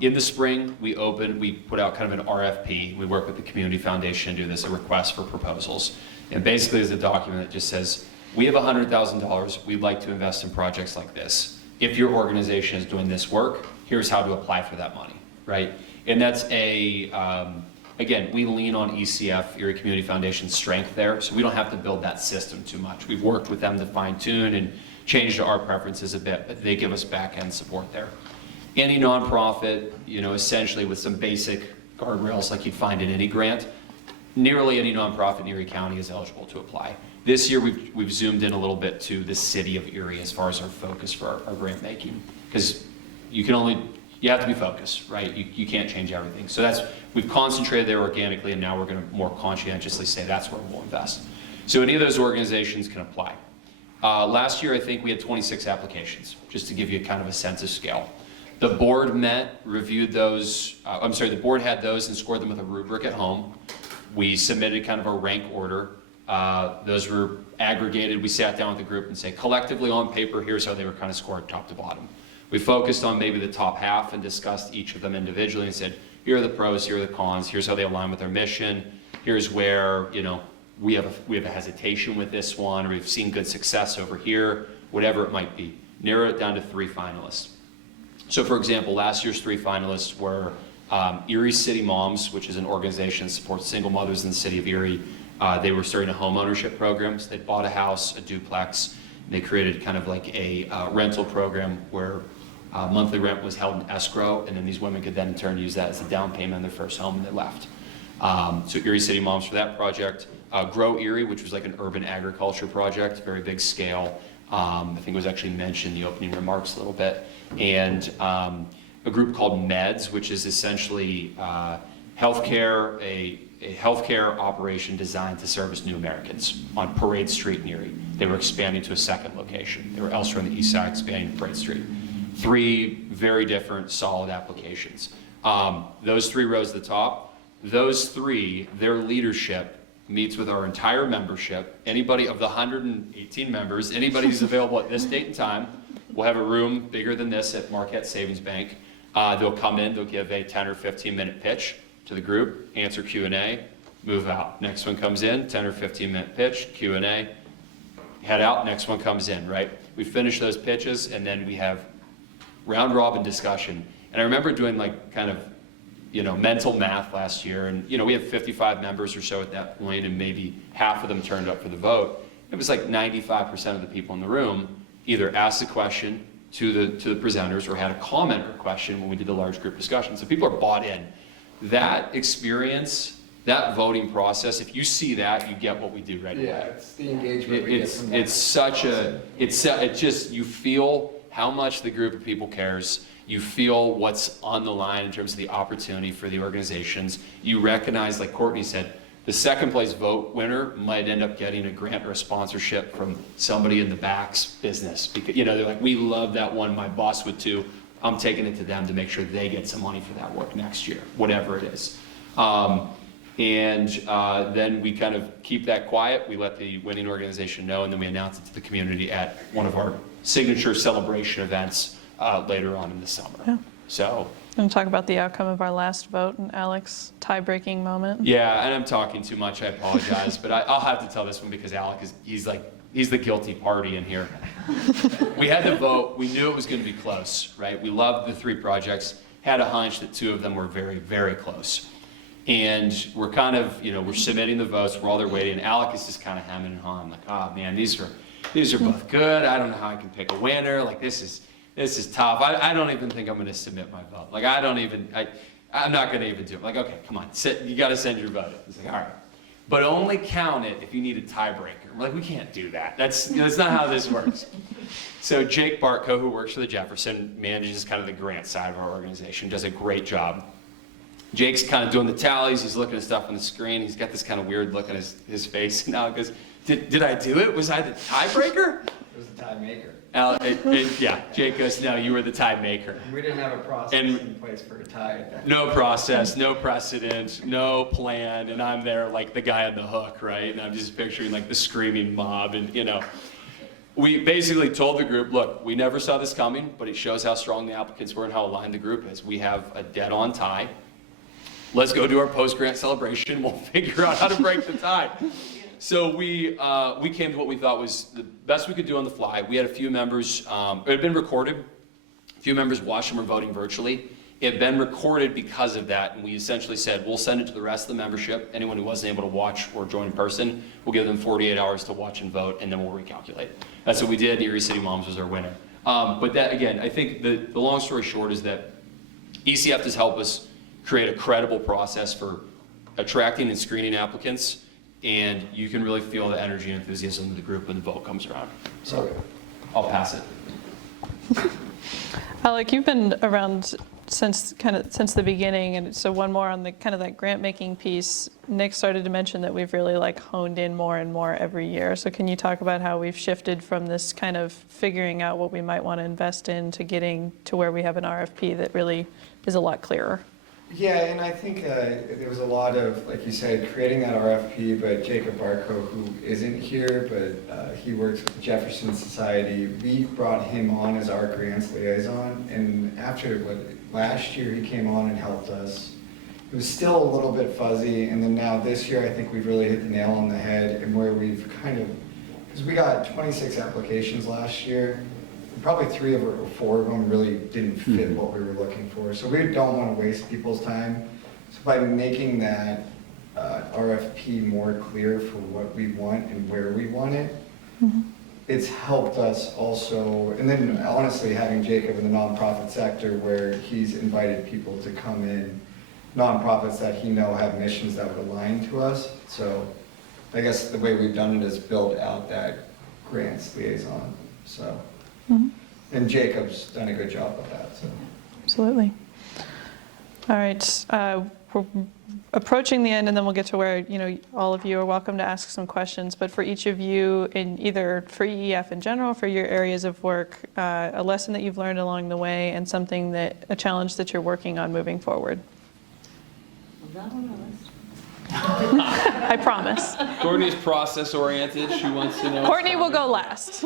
the spring, we put out kind of an RFP. We work with the Community Foundation to do this, a request for proposals. And basically, it's a document that just says, we have $100,000. We'd like to invest in projects like this. If your organization is doing this work, here's how to apply for that money, right? And that's again, we lean on ECF, Erie Community Foundation's strength there, so we don't have to build that system too much. We've worked with them to fine tune and change to our preferences a bit, but they give us back-end support there. Any nonprofit, essentially with some basic guardrails like you'd find in any grant, nearly any nonprofit in Erie County is eligible to apply. This year, we've zoomed in a little bit to the city of Erie as far as our focus for our grant making, because you have to be focused, right? You can't change everything. So we've concentrated there organically, and now we're going to more conscientiously say that's where we'll invest. So any of those organizations can apply. Last year, I think we had 26 applications, just to give you kind of a sense of scale. The board reviewed those, the board had those and scored them with a rubric at home. We submitted kind of a rank order. Those were aggregated. We sat down with the group and say, collectively on paper, here's how they were kind of scored top to bottom. We focused on maybe the top half and discussed each of them individually and said, here are the pros, here are the cons, here's how they align with our mission, here's where, we have a hesitation with this one, or we've seen good success over here, whatever it might be. Narrow it down to 3 finalists. So for example, last year's 3 finalists were Erie City Moms, which is an organization that supports single mothers in the city of Erie. They were starting a home ownership program, so they bought a house, a duplex, and they created kind of like a rental program where monthly rent was held in escrow, and then these women could then in turn use that as a down payment on their first home, and they left. So Erie City Moms for that project. Grow Erie, which was like an urban agriculture project, very big scale. I think it was actually mentioned in the opening remarks a little bit. And a group called MEDS, which is essentially healthcare, a healthcare operation designed to service new Americans on Parade Street in Erie. They were expanding to a second location. They were elsewhere on the east side, expanding to Parade Street. 3 very different, solid applications. Those 3 rows at the top, those 3, their leadership meets with our entire membership. Anybody of the 118 members, anybody who's available at this date and time, we'll have a room bigger than this at Marquette Savings Bank. They'll come in, they'll give a 10 or 15 minute pitch to the group, answer Q&A, move out. Next one comes in, 10 or 15 minute pitch, Q&A, head out, next one comes in, right? We finish those pitches, and then we have round robin discussion. And I remember doing like kind of, mental math last year, and we had 55 members or so at that point, and maybe half of them turned up for the vote. It was like 95% of the people in the room either asked a question to the presenters or had a comment or question when we did the large group discussion. So people are bought in. That experience, that voting process, if you see that, you get what we do right away. Yeah, it's the engagement we get from that. It's just, you feel how much the group of people cares. You feel what's on the line in terms of the opportunity for the organizations. You recognize, like Courtney said, the second place vote winner might end up getting a grant or a sponsorship from somebody in the back's business. Because, they're like, we love that one, my boss would too. I'm taking it to them to make sure they get some money for that work next year, whatever it is. Then we kind of keep that quiet. We let the winning organization know, and then we announce it to the community at one of our signature celebration events later on in the summer. Yeah. So. And talk about the outcome of our last vote and Alec's tie-breaking moment. Yeah, and I'm talking too much, I apologize, but I'll have to tell this one because Alec he's the guilty party in here. We had the vote, we knew it was going to be close, right? We loved the 3 projects, had a hunch that 2 of them were very, very close. And we're kind of, we're submitting the votes, we're all there waiting, and Alec is just kind of hemming and hawing, like, oh man, these are both good, I don't know how I can pick a winner, like this is tough. I don't even think I'm going to submit my vote. Like I'm not going to even do it. Like, okay, come on, you got to send your vote. It's like, all right, but only count it if you need a tiebreaker. We're like, we can't do that. That's not how this works. So Jake Bartko, who works for the Jefferson, manages kind of the grant side of our organization, does a great job. Jake's kind of doing the tallies. He's looking at stuff on the screen. He's got this kind of weird look on his face. And now he goes, Did I do it? Was I the tiebreaker? It was the time maker. Yeah, Jake goes, no, you were the tie maker. We didn't have a process in place for a tie. No process, no precedent, no plan, and I'm there like the guy on the hook, right? And I'm just picturing like the screaming mob, and we basically told the group, look, we never saw this coming, but it shows how strong the applicants were and how aligned the group is. We have a dead-on tie. Let's go do our post-grant celebration. We'll figure out how to break the tie. So we came to what we thought was the best we could do on the fly. We had a few members, it had been recorded. A few members watched and were voting virtually. It had been recorded because of that, and we essentially said, we'll send it to the rest of the membership. Anyone who wasn't able to watch or join in person, we'll give them 48 hours to watch and vote, and then we'll recalculate. That's what we did. Erie City Moms was our winner. But that, again, I think the long story short is that ECF has helped us create a credible process for attracting and screening applicants, and you can really feel the energy and enthusiasm of the group when the vote comes around. So I'll pass it. Alec, you've been around since the beginning, and so one more on the kind of that grant making piece. Nick started to mention that we've really like honed in more and more every year. So can you talk about how we've shifted from this kind of figuring out what we might want to invest in to getting to where we have an RFP that really is a lot clearer? Yeah, and I think there was a lot of, like you said, creating that RFP, but Jacob Barco, who isn't here, but he works with the Jefferson Society, we brought him on as our grants liaison, and after last year he came on and helped us. It was still a little bit fuzzy, and then now this year I think we've really hit the nail on the head, and where we've kind of, because we got 26 applications last year, probably 3 or 4 of them really didn't fit what we were looking for. So we don't want to waste people's time. So by making that RFP more clear for what we want and where we want it, it's helped us also. And then honestly, having Jacob in the nonprofit sector where he's invited people to come in, nonprofits that he know have missions that would align to us. So I guess the way we've done it is build out that grants liaison. So. And Jacob's done a good job with that. So. Absolutely. All right, we're approaching the end, and then we'll get to where all of you are welcome to ask some questions. But for each of you, in either for EEF in general, for your areas of work, a lesson that you've learned along the way, and a challenge that you're working on moving forward. I promise. Courtney's process oriented. She wants to know. Courtney will go last.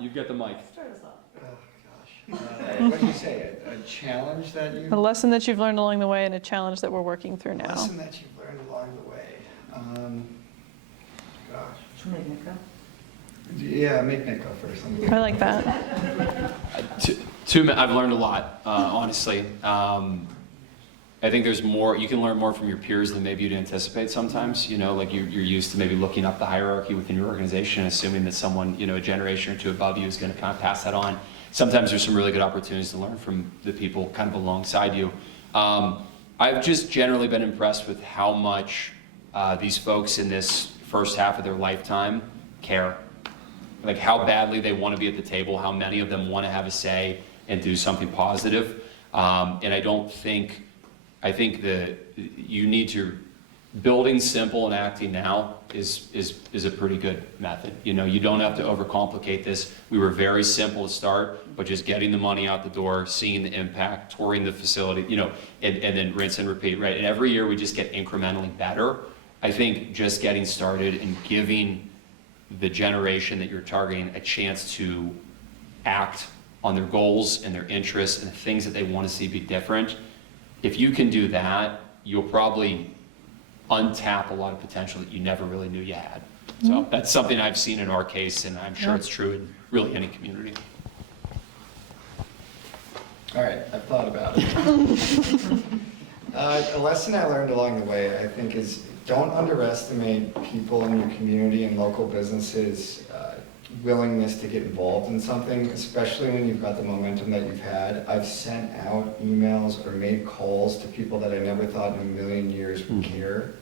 You've got the mic. Oh, gosh. What did you say? A challenge that you... A lesson that you've learned along the way and a challenge that we're working through now. A lesson that you've learned along the way. Gosh. Should we make Nick go? Yeah, make Nick go first. I like that. I've learned a lot, honestly. I think there's more, you can learn more from your peers than maybe you'd anticipate sometimes. Like you're used to maybe looking up the hierarchy within your organization, assuming that someone, a generation or two above you is going to kind of pass that on. Sometimes there's some really good opportunities to learn from the people kind of alongside you. I've just generally been impressed with how much these folks in this first half of their lifetime care. Like how badly they want to be at the table, how many of them want to have a say and do something positive. And I think that you need to, building simple and acting now is a pretty good method. You don't have to overcomplicate this. We were very simple to start, but just getting the money out the door, seeing the impact, touring the facility, and then rinse and repeat, right? And every year we just get incrementally better. I think just getting started and giving the generation that you're targeting a chance to act on their goals and their interests and the things that they want to see be different. If you can do that, you'll probably untap a lot of potential that you never really knew you had. So that's something I've seen in our case, and I'm sure it's true in really any community. All right, I've thought about it. A lesson I learned along the way, I think, is don't underestimate people in your community and local businesses' willingness to get involved in something, especially when you've got the momentum that you've had. I've sent out emails or made calls to people that I never thought in a million years would care,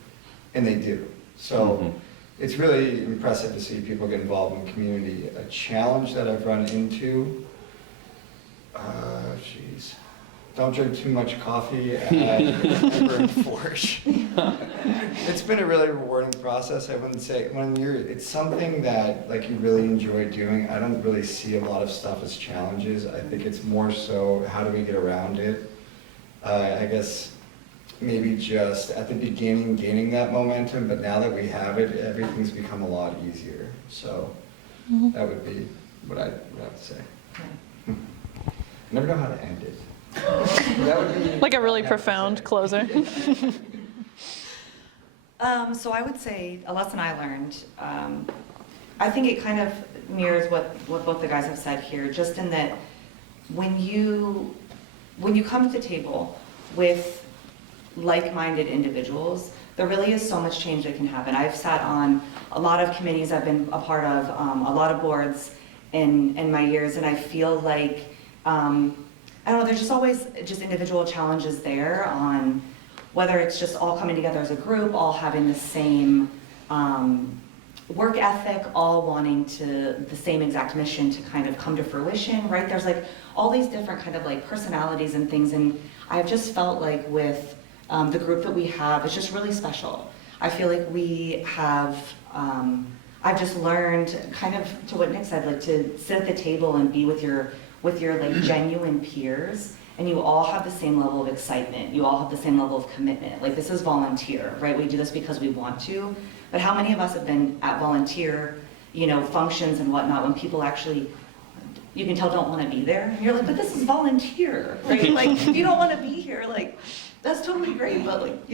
and they do. So it's really impressive to see people get involved in the community. A challenge that I've run into, don't drink too much coffee at Ember and Forge. It's been a really rewarding process. I wouldn't say it's something that like you really enjoy doing. I don't really see a lot of stuff as challenges. I think it's more so how do we get around it. I guess maybe just at the beginning gaining that momentum, but now that we have it, everything's become a lot easier. So that would be what I would have to say. I never know how to end it. That would be Like a really profound closer. So I would say a lesson I learned, I think it kind of mirrors what both the guys have said here, just in that when you come to the table with like-minded individuals, there really is so much change that can happen. I've sat on a lot of committees, I've been a part of a lot of boards in my years, and I feel like, I don't know, there's just always just individual challenges there on whether it's just all coming together as a group, all having the same work ethic, all wanting the same exact mission to kind of come to fruition, right? There's like all these different kind of like personalities and things, and I've just felt like with the group that we have, it's just really special. I feel like we have, I've just learned kind of to what Nick said, like to sit at the table and be with your like genuine peers, and you all have the same level of excitement, you all have the same level of commitment. Like this is volunteer, right? We do this because we want to, but how many of us have been at volunteer, functions and whatnot when people actually, you can tell, don't want to be there, and you're like, but this is volunteer, right? Like if you don't want to be here, like that's totally great, but like,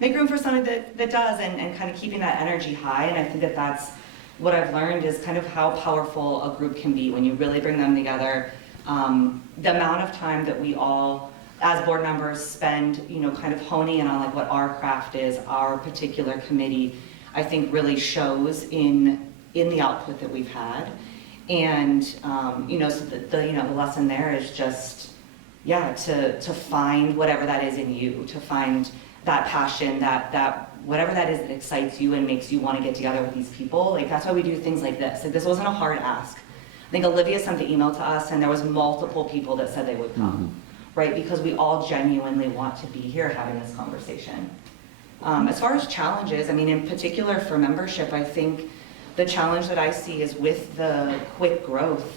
make room for something that does, and kind of keeping that energy high. And I think that that's what I've learned is kind of how powerful a group can be when you really bring them together. The amount of time that we all, as board members, spend, kind of honing in on like what our craft is, our particular committee, I think really shows in the output that we've had. And, so the lesson there is just, to find whatever that is in you, to find that passion, that whatever that is that excites you and makes you want to get together with these people. Like that's why we do things like this. Like this wasn't a hard ask. I think Olivia sent the email to us and there was multiple people that said they would come, right? Because we all genuinely want to be here having this conversation. As far as challenges, I mean, in particular for membership, I think the challenge that I see is with the quick growth.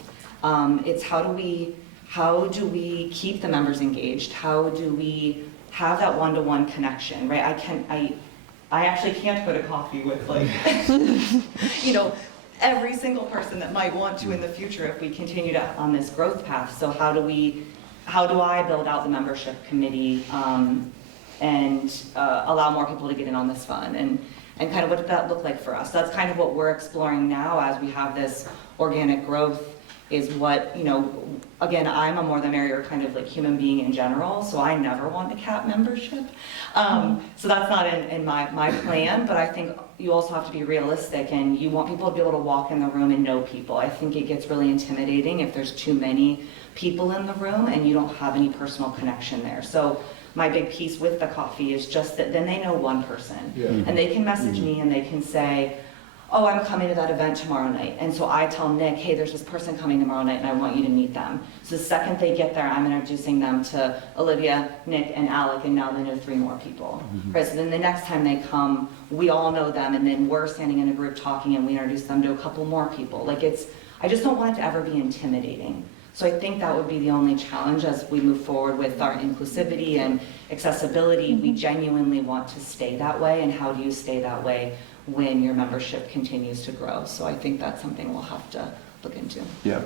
It's how do we keep the members engaged? How do we have that one-to-one connection, right? I actually can't go to coffee with like, every single person that might want to in the future if we continue on this growth path. So how do I build out the membership committee and allow more people to get in on this fund? And kind of what did that look like for us? That's kind of what we're exploring now as we have this organic growth, is what, again, I'm a more the merrier kind of like human being in general, so I never want to cap membership. So that's not in my plan, but I think you also have to be realistic, and you want people to be able to walk in the room and know people. I think it gets really intimidating if there's too many people in the room and you don't have any personal connection there. So my big piece with the coffee is just that then they know one person, and they can message me and they can say, oh, I'm coming to that event tomorrow night. And so I tell Nick, hey, there's this person coming tomorrow night and I want you to meet them. So the second they get there, I'm introducing them to Olivia, Nick, and Alec, and now they know 3 more people. Right, so then the next time they come, we all know them, and then we're standing in a group talking and we introduce them to a couple more people. Like I just don't want it to ever be intimidating. So I think that would be the only challenge as we move forward with our inclusivity and accessibility. We genuinely want to stay that way, and how do you stay that way when your membership continues to grow? So I think that's something we'll have to look into. Yeah,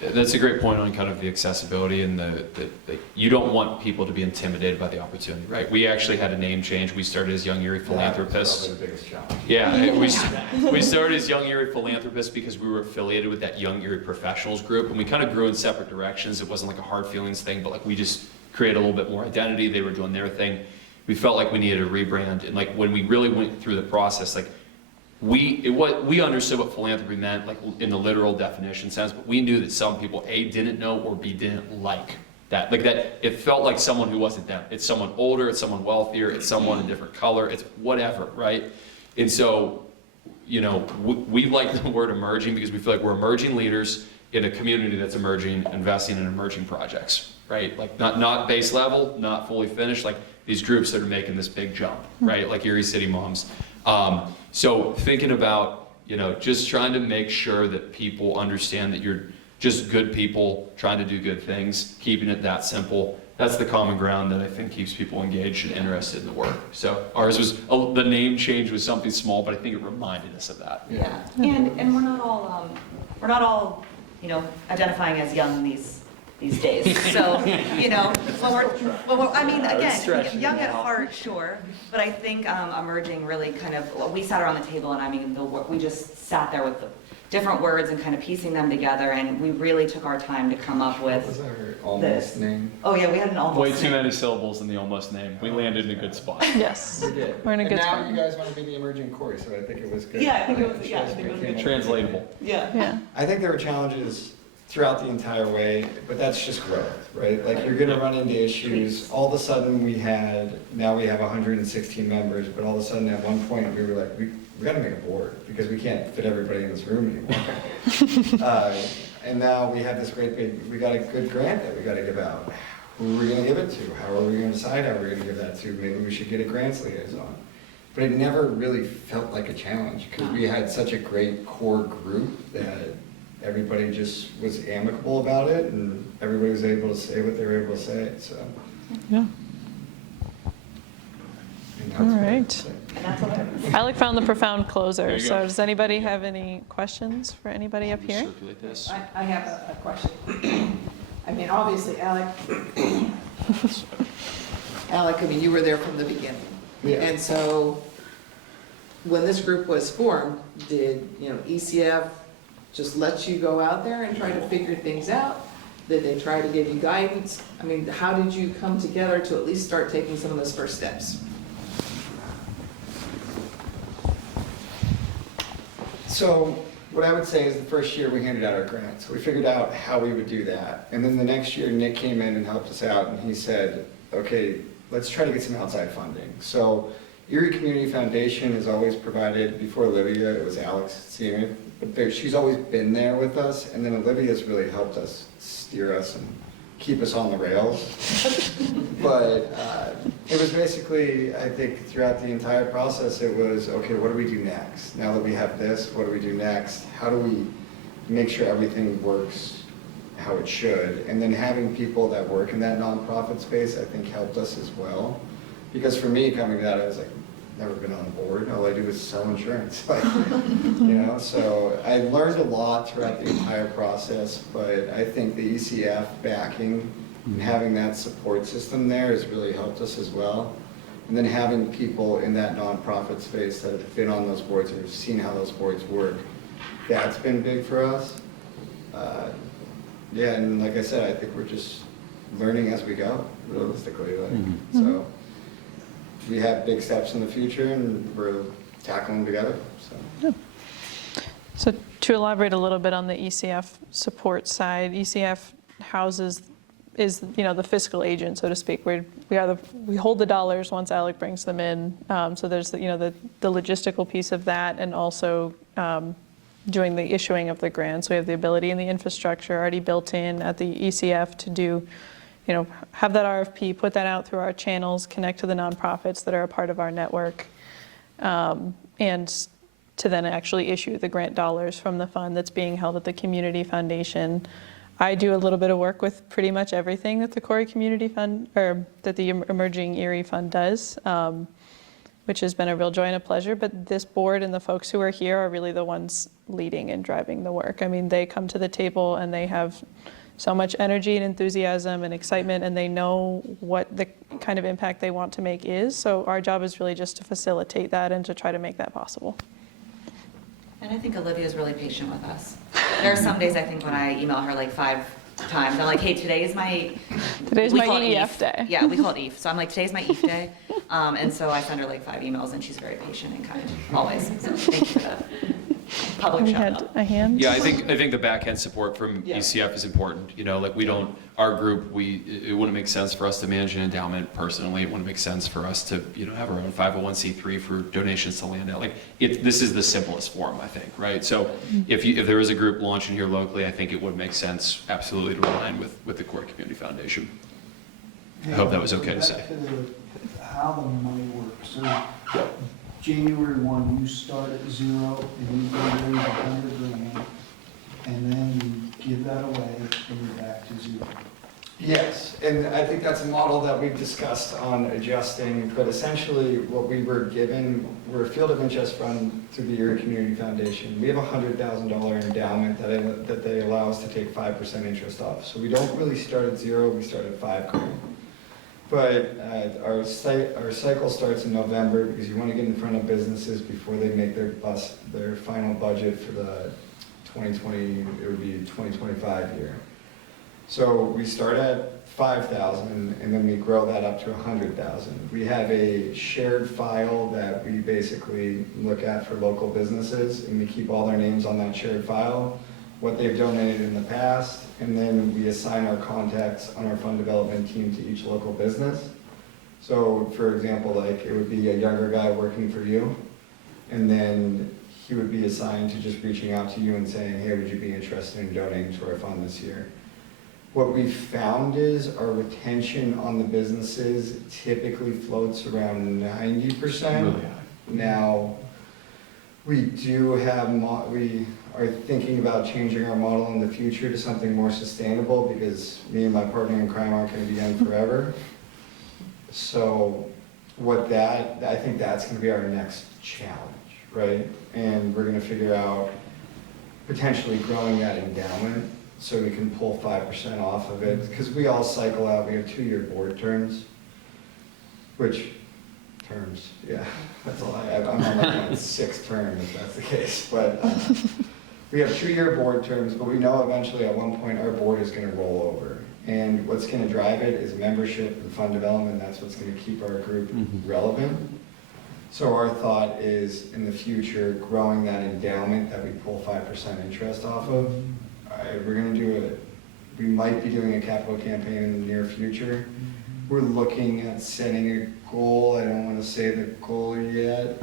that's a great point on kind of the accessibility and the you don't want people to be intimidated by the opportunity, right? We actually had a name change. We started as Young Erie Philanthropists. That's probably the biggest challenge. Yeah, we started as Young Erie Philanthropists because we were affiliated with that Young Erie Professionals group, and we kind of grew in separate directions. It wasn't like a hard feelings thing, but like we just created a little bit more identity. They were doing their thing. We felt like we needed a rebrand, and like when we really went through the process, like we understood what philanthropy meant, like in the literal definition sense, but we knew that some people A, didn't know, or B, didn't like that. Like that, it felt like someone who wasn't them. It's someone older, it's someone wealthier, it's someone a different color, it's whatever, right? And so, we like the word emerging because we feel like we're emerging leaders in a community that's emerging, investing in emerging projects, right? Like not base level, not fully finished, like these groups that are making this big jump, right? Like Erie City Moms. So thinking about, just trying to make sure that people understand that you're just good people trying to do good things, keeping it that simple. That's the common ground that I think keeps people engaged and interested in the work. So ours was, the name change was something small, but I think it reminded us of that. Yeah, and we're not all, identifying as young these days. So, when we're, I mean, again, young at heart, sure, but I think Emerging really kind of, we sat around the table and I mean, we just sat there with the different words and kind of piecing them together, and we really took our time to come up with. What was our almost name? Oh yeah, we had an almost. Way too many syllables in the almost name. We landed in a good spot. Yes. We did. We're in a good And now spot. you guys want to be the Emerging Corry, so I think it was good. Yeah, I think it was. Yeah, I think it was good. Translatable. Yeah. Yeah. I think there were challenges throughout the entire way, but that's just growth, right? Like you're gonna run into issues. All of a sudden now we have 116 members, but all of a sudden at one point we were like, we gotta make a board because we can't fit everybody in this room anymore. And now we have this we got a good grant that we gotta give out. Who are we gonna give it to? How are we gonna decide how we're gonna give that to? Maybe we should get a grants liaison. But it never really felt like a challenge because we had such a great core group that everybody just was amicable about it and everybody was able to say what they were able to say, so. Yeah. And that's All what I would right. say. And that's what I. Alec found the profound closer. There you So go. does anybody have any questions for anybody up here? Circulate this. I have a question. I mean, obviously, Alec, I mean, you were there from the beginning. Yeah. And so, when this group was formed, did, ECF just let you go out there and try to figure things out? Did they try to give you guidance? I mean, how did you come together to at least start taking some of those first steps? So what I would say is the first year we handed out our grants. We figured out how we would do that. And then the next year, Nick came in and helped us out, and he said, okay, let's try to get some outside funding. So Erie Community Foundation has always provided, before Olivia, it was Alec's senior, but she's always been there with us, and then Olivia's really helped us steer us and keep us on the rails. But it was basically, I think, throughout the entire process, it was, okay, what do we do next? Now that we have this, what do we do next? How do we make sure everything works how it should? And then having people that work in that nonprofit space, I think, helped us as well. Because for me, coming to that, I was like, never been on board. All I do is sell insurance. Like, so I learned a lot throughout the entire process, but I think the ECF backing and having that support system there has really helped us as well. And then having people in that nonprofit space that have been on those boards or have seen how those boards work, that's been big for us. Yeah, and like I said, I think we're just learning as we go, realistically. So we have big steps in the future and we're tackling them together. So to elaborate a little bit on the ECF support side, ECF is the fiscal agent, so to speak. We hold the dollars once Alec brings them in. So there's the logistical piece of that, and also doing the issuing of the grants. We have the ability and the infrastructure already built in at the ECF to do, have that RFP, put that out through our channels, connect to the nonprofits that are a part of our network, and to then actually issue the grant dollars from the fund that's being held at the Community Foundation. I do a little bit of work with pretty much everything that the Corry Community Fund, or that the Emerging Erie Fund does, which has been a real joy and a pleasure. But this board and the folks who are here are really the ones leading and driving the work. I mean, they come to the table and they have so much energy and enthusiasm and excitement, and they know what the kind of impact they want to make is. So our job is really just to facilitate that and to try to make that possible. And I think Olivia's really patient with us. There are some days I think when I email her like 5 times, I'm like, hey, today's my EF day. Yeah, we call it EF. So I'm like, today's my EF day. And so I send her like 5 emails, and she's very patient and kind, always. So thank you for that. Public We shout had out. a hand. Yeah, I think the back end support from ECF is important. Our group, it wouldn't make sense for us to manage an endowment personally. It wouldn't make sense for us to, have our own 501c3 for donations to land out. This is the simplest form, I think, right? So if there is a group launching here locally, I think it would make sense absolutely to align with the Corry Community Foundation. I hope that was okay to say. how the money works. So January 1, you start at 0 and you go raise $100,000, and then you give that away and you're back to 0. Yes, and I think that's a model that we've discussed on adjusting, but essentially what we were given, we're a field of interest fund through the Erie Community Foundation. We have a $100,000 endowment that they allow us to take 5% interest off. So we don't really start at 0, we start at $5,000. But our cycle starts in November because you want to get in front of businesses before they make their final budget for the 2020, it would be 2025 year. So we start at 5,000 and then we grow that up to 100,000. We have a shared file that we basically look at for local businesses, and we keep all their names on that shared file, what they've donated in the past, and then we assign our contacts on our fund development team to each local business. So for example, like it would be a younger guy working for you, and then he would be assigned to just reaching out to you and saying, hey, would you be interested in donating to our fund this year? What we found is our retention on the businesses typically floats around 90%. Really high. Now, we do have, we are thinking about changing our model in the future to something more sustainable because me and my partner in crime aren't going to be young forever. So I think that's going to be our next challenge, right? And we're going to figure out potentially growing that endowment so we can pull 5% off of it, because we all cycle out, we have 2-year board terms, yeah, that's all I'm on like my 6th term if that's the case, but we have 2-year board terms, but we know eventually at one point our board is gonna roll over, and what's gonna drive it is membership and fund development. That's what's gonna keep our group relevant. So our thought is in the future, growing that endowment that we pull 5% interest off of. We're going to do it. We might be doing a capital campaign in the near future. We're looking at setting a goal. I don't want to say the goal yet.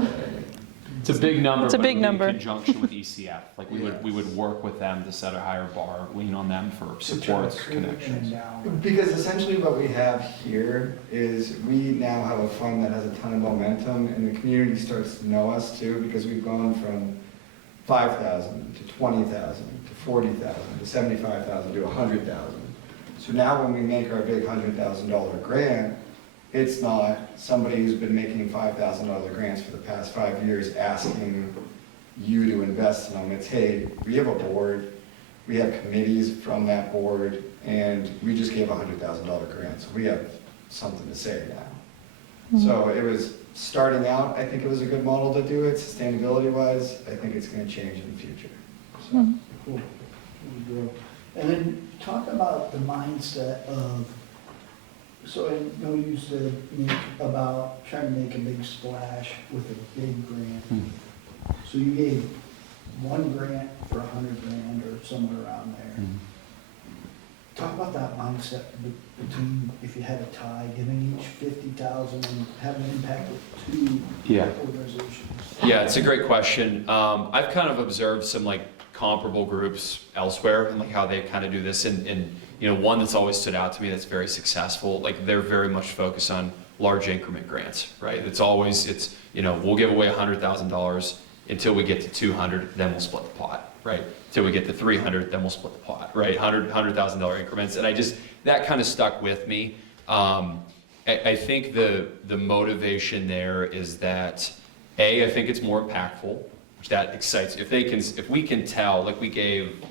It's a big number. It's a but big it would be number. In conjunction with ECF, like we would work with them to set a higher bar, lean on them for support connections. Because essentially what we have here is we now have a fund that has a ton of momentum, and the community starts to know us too, because we've gone from 5,000 to 20,000 to 40,000 to 75,000 to 100,000. So now when we make our big $100,000 grant, it's not somebody who's been making $5,000 grants for the past 5 years asking you to invest in them. It's, hey, we have a board, we have committees from that board, and we just gave a $100,000 grant, so we have something to say now. So it was starting out, I think it was a good model to do it. Sustainability-wise, I think it's going to change in the future. So. Cool. And then talk about the mindset of, so I know you used to make about trying to make a big splash with a big grant. So you gave one grant for $100,000 or somewhere around there. Talk about that mindset between, if you had a tie, giving each 50,000 and having an impact with 2 organizations. Yeah, it's a great question. I've kind of observed some like comparable groups elsewhere and like how they kind of do this, and you know, one that's always stood out to me that's very successful, like they're very much focused on large increment grants, right? It's you know, we'll give away $100,000 until we get to 200, then we'll split the pot, right? Till we get to 300, then we'll split the pot, right? $100,000 increments, and that kind of stuck with me. I think the motivation there is that I think it's more impactful, which that excites. If we can tell, like we gave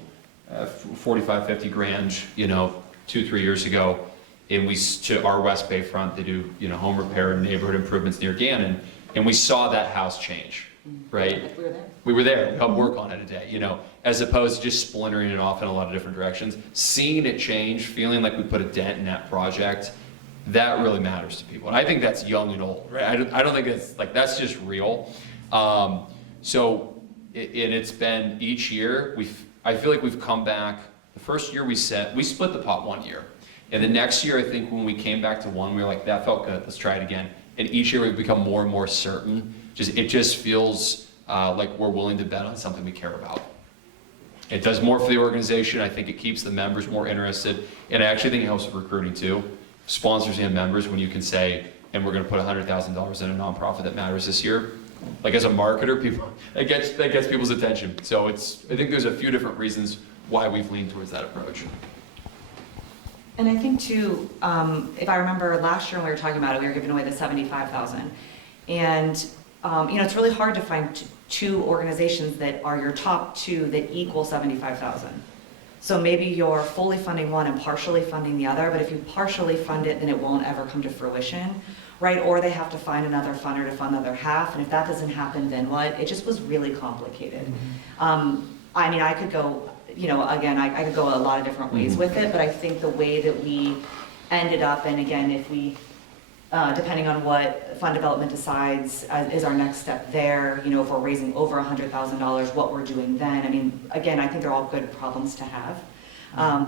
45, 50 grand, you know, 2-3 years ago, and to our West Bay front, they do, you know, home repair and neighborhood improvements near Gannon, and we saw that house change, right? We were there. We helped work on it a day, you know, as opposed to just splintering it off in a lot of different directions. Seeing it change, feeling like we put a dent in that project, that really matters to people. And I think that's young and old, right? I don't think that's just real. It's been each year, I feel like we've come back. The first year we split the pot 1 year. And the next year, I think when we came back to one, we were like, that felt good, let's try it again. And each year we've become more and more certain. It just feels like we're willing to bet on something we care about. It does more for the organization. I think it keeps the members more interested. And I actually think it helps with recruiting too. Sponsors and members, when you can say, and we're going to put $100,000 in a nonprofit that matters this year. Like as a marketer, people that gets people's attention. So I think there's a few different reasons why we've leaned towards that approach. And I think too, if I remember last year when we were talking about it, we were giving away the 75,000. And, it's really hard to find two organizations that are your top two that equal 75,000. So maybe you're fully funding one and partially funding the other, but if you partially fund it, then it won't ever come to fruition, right? Or they have to find another funder to fund the other half, and if that doesn't happen, then what? It just was really complicated. I could go, again, I could go a lot of different ways with it, but I think the way that we ended up, and again, if we, depending on what fund development decides is our next step there, if we're raising over $100,000, what we're doing then. Again, I think they're all good problems to have.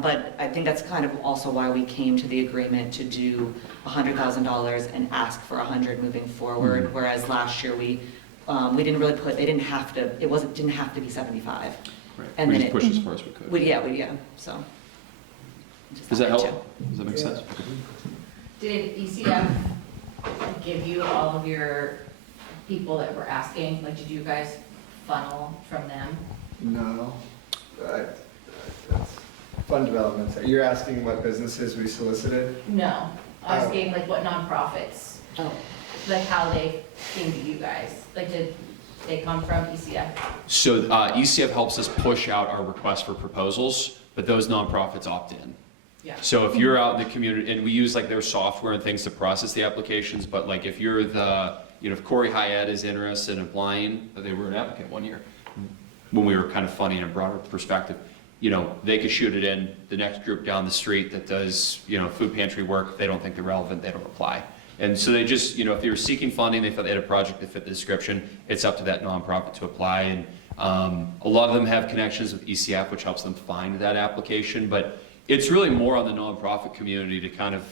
But I think that's kind of also why we came to the agreement to do $100,000 and ask for 100 moving forward. Whereas last year we didn't really put, didn't have to be 75. Right. And we then just pushed as far as we could. Yeah, so. Does that help? Does that make sense? Did ECF give you all of your people that were asking? Like, did you guys funnel from them? No. That's fund development. You're asking what businesses we solicited? No, asking like what nonprofits, like how they came to you guys. Like, did they come from ECF? So ECF helps us push out our request for proposals, but those nonprofits opt in. Yeah. So if you're out in the community, and we use like their software and things to process the applications, but like if you're if Corry High Ed is interested in applying, they were an applicant one year when we were kind of funding a broader perspective, they could shoot it in. The next group down the street that does, food pantry work, if they don't think they're relevant, they don't apply. And so they just, if they were seeking funding, they thought they had a project that fit the description, it's up to that nonprofit to apply. And a lot of them have connections with ECF, which helps them find that application. But it's really more on the nonprofit community to kind of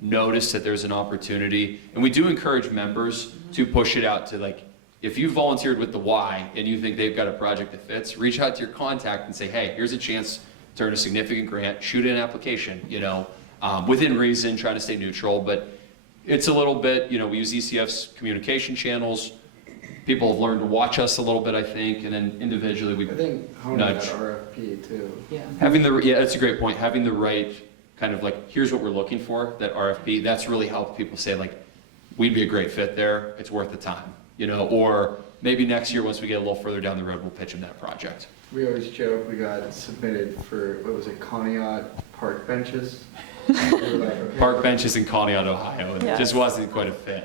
notice that there's an opportunity. And we do encourage members to push it out to if you volunteered with the Y and you think they've got a project that fits, reach out to your contact and say, hey, here's a chance to earn a significant grant, shoot an application, within reason, try to stay neutral. But it's a little bit, we use ECF's communication channels. People have learned to watch us a little bit, I think, and then individually we honing that RFP too. Yeah. That's a great point. Having the right kind of here's what we're looking for, that RFP, that's really helped people say we'd be a great fit there, it's worth the time, or maybe next year once we get a little further down the road, we'll pitch them that project. We always joke we got submitted for, Conneaut park benches. Park benches in Conneaut, Ohio, and it Yes. just wasn't quite a fit,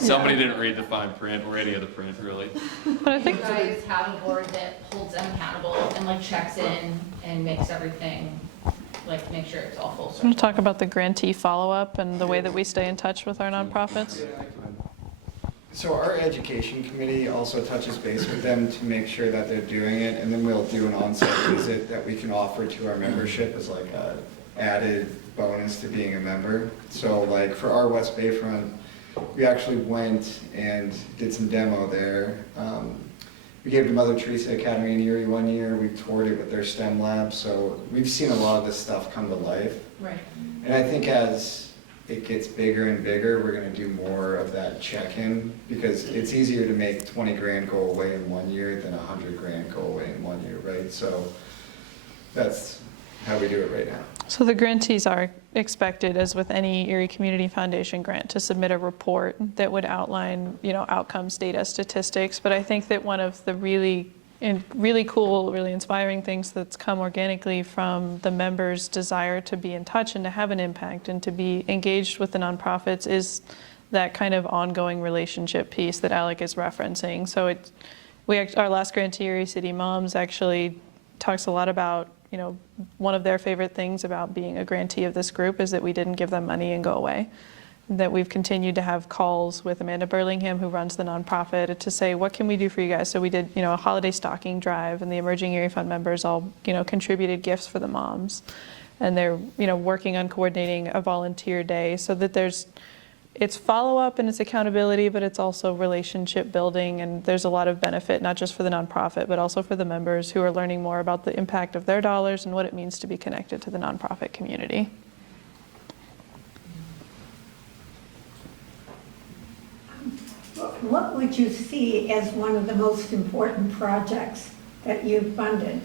Somebody didn't read the fine print or any of the print, really. But I You think guys have a board that holds them accountable and checks in and makes everything, make sure it's all full I'm going circle. to talk about the grantee follow-up and the way that we stay in touch with our nonprofits. So our education committee also touches base with them to make sure that they're doing it, and then we'll do an on-site visit that we can offer to our membership as a added bonus to being a member. So for our West Bayfront, we actually went and did some demo there. We gave to Mother Teresa Academy in Erie one year. We toured it with their STEM lab. So we've seen a lot of this stuff come to life. Right. And I think as it gets bigger and bigger, we're going to do more of that check-in, because it's easier to make 20 grand go away in 1 year than 100 grand go away in 1 year, right? So that's how we do it right now. So the grantees are expected, as with any Erie Community Foundation grant, to submit a report that would outline, outcomes, data, statistics. But I think that one of the really cool, really inspiring things that's come organically from the members' desire to be in touch and to have an impact and to be engaged with the nonprofits is that kind of ongoing relationship piece that Alec is referencing. So our last grantee, Erie City Moms, actually talks a lot about, one of their favorite things about being a grantee of this group is that we didn't give them money and go away. That we've continued to have calls with Amanda Burlingham, who runs the nonprofit, to say, what can we do for you guys? So we did, a holiday stocking drive, and the Emerging Erie Fund members all, contributed gifts for the moms. And they're, working on coordinating a volunteer day so that it's follow-up and it's accountability, but it's also relationship building, and there's a lot of benefit, not just for the nonprofit, but also for the members who are learning more about the impact of their dollars and what it means to be connected to the nonprofit community. what would you see as one of the most important projects that you've funded?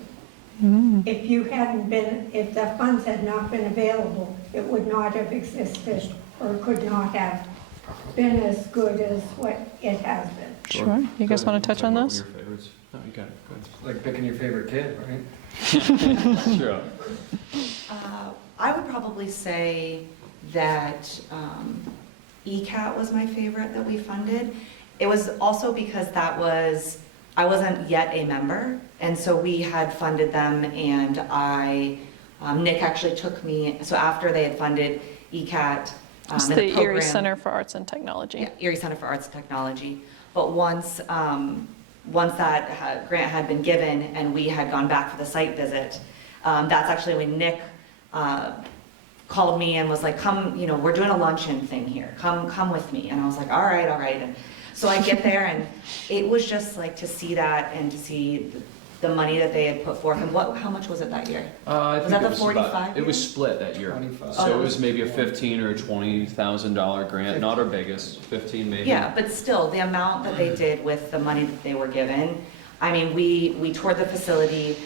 If you hadn't been, if the funds had not been available, it would not have existed or could not have been as good as what it has been. Sure. You guys want to touch on those? Your favorites? No, you got it. Go ahead. Like picking your favorite kid, right? Sure. I would probably say that ECAT was my favorite that we funded. It was also because I wasn't yet a member, and so we had funded them, and Nick actually took me, so after they had funded ECAT, It's and the Erie program- Center for Arts and Technology. Yeah, Erie Center for Arts and Technology. But once that grant had been given and we had gone back for the site visit, that's actually when Nick called me and was like, come, we're doing a luncheon thing here. Come with me. And I was like, all right. And so I get there, and it was just like to see that and to see the money that they had put forth. And how much was it that year? I Was think that it the was 45 it was split that year. 25. So it was maybe a $15,000 or $20,000 grant, not our biggest, 15 maybe. Yeah, but still, the amount that they did with the money that they were given, I mean, we toured the facility,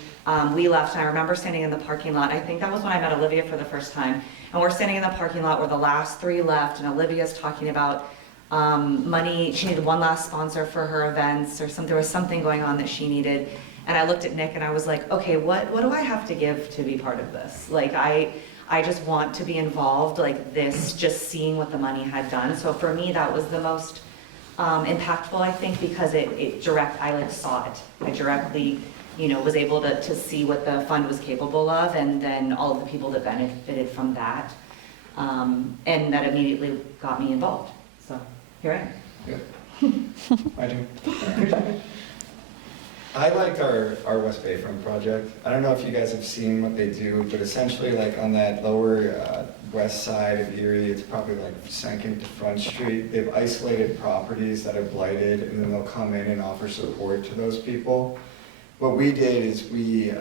we left, and I remember standing in the parking lot. I think that was when I met Olivia for the first time. And we're standing in the parking lot where the last three left, and Olivia's talking about money. She needed one last sponsor for her events, or there was something going on that she needed. And I looked at Nick and I was like, okay, what do I have to give to be part of this? Like, I just want to be involved, like this, just seeing what the money had done. So for me, that was the most impactful, I think, because I like saw it. I directly, was able to see what the fund was capable of, and then all of the people that benefited from that. And that immediately got me involved. So here I am. Yeah. I do. I liked our West Bayfront project. I don't know if you guys have seen what they do, but essentially like on that lower west side of Erie, it's probably like second to Front Street. They've isolated properties that are blighted, and then they'll come in and offer support to those people. What we did is we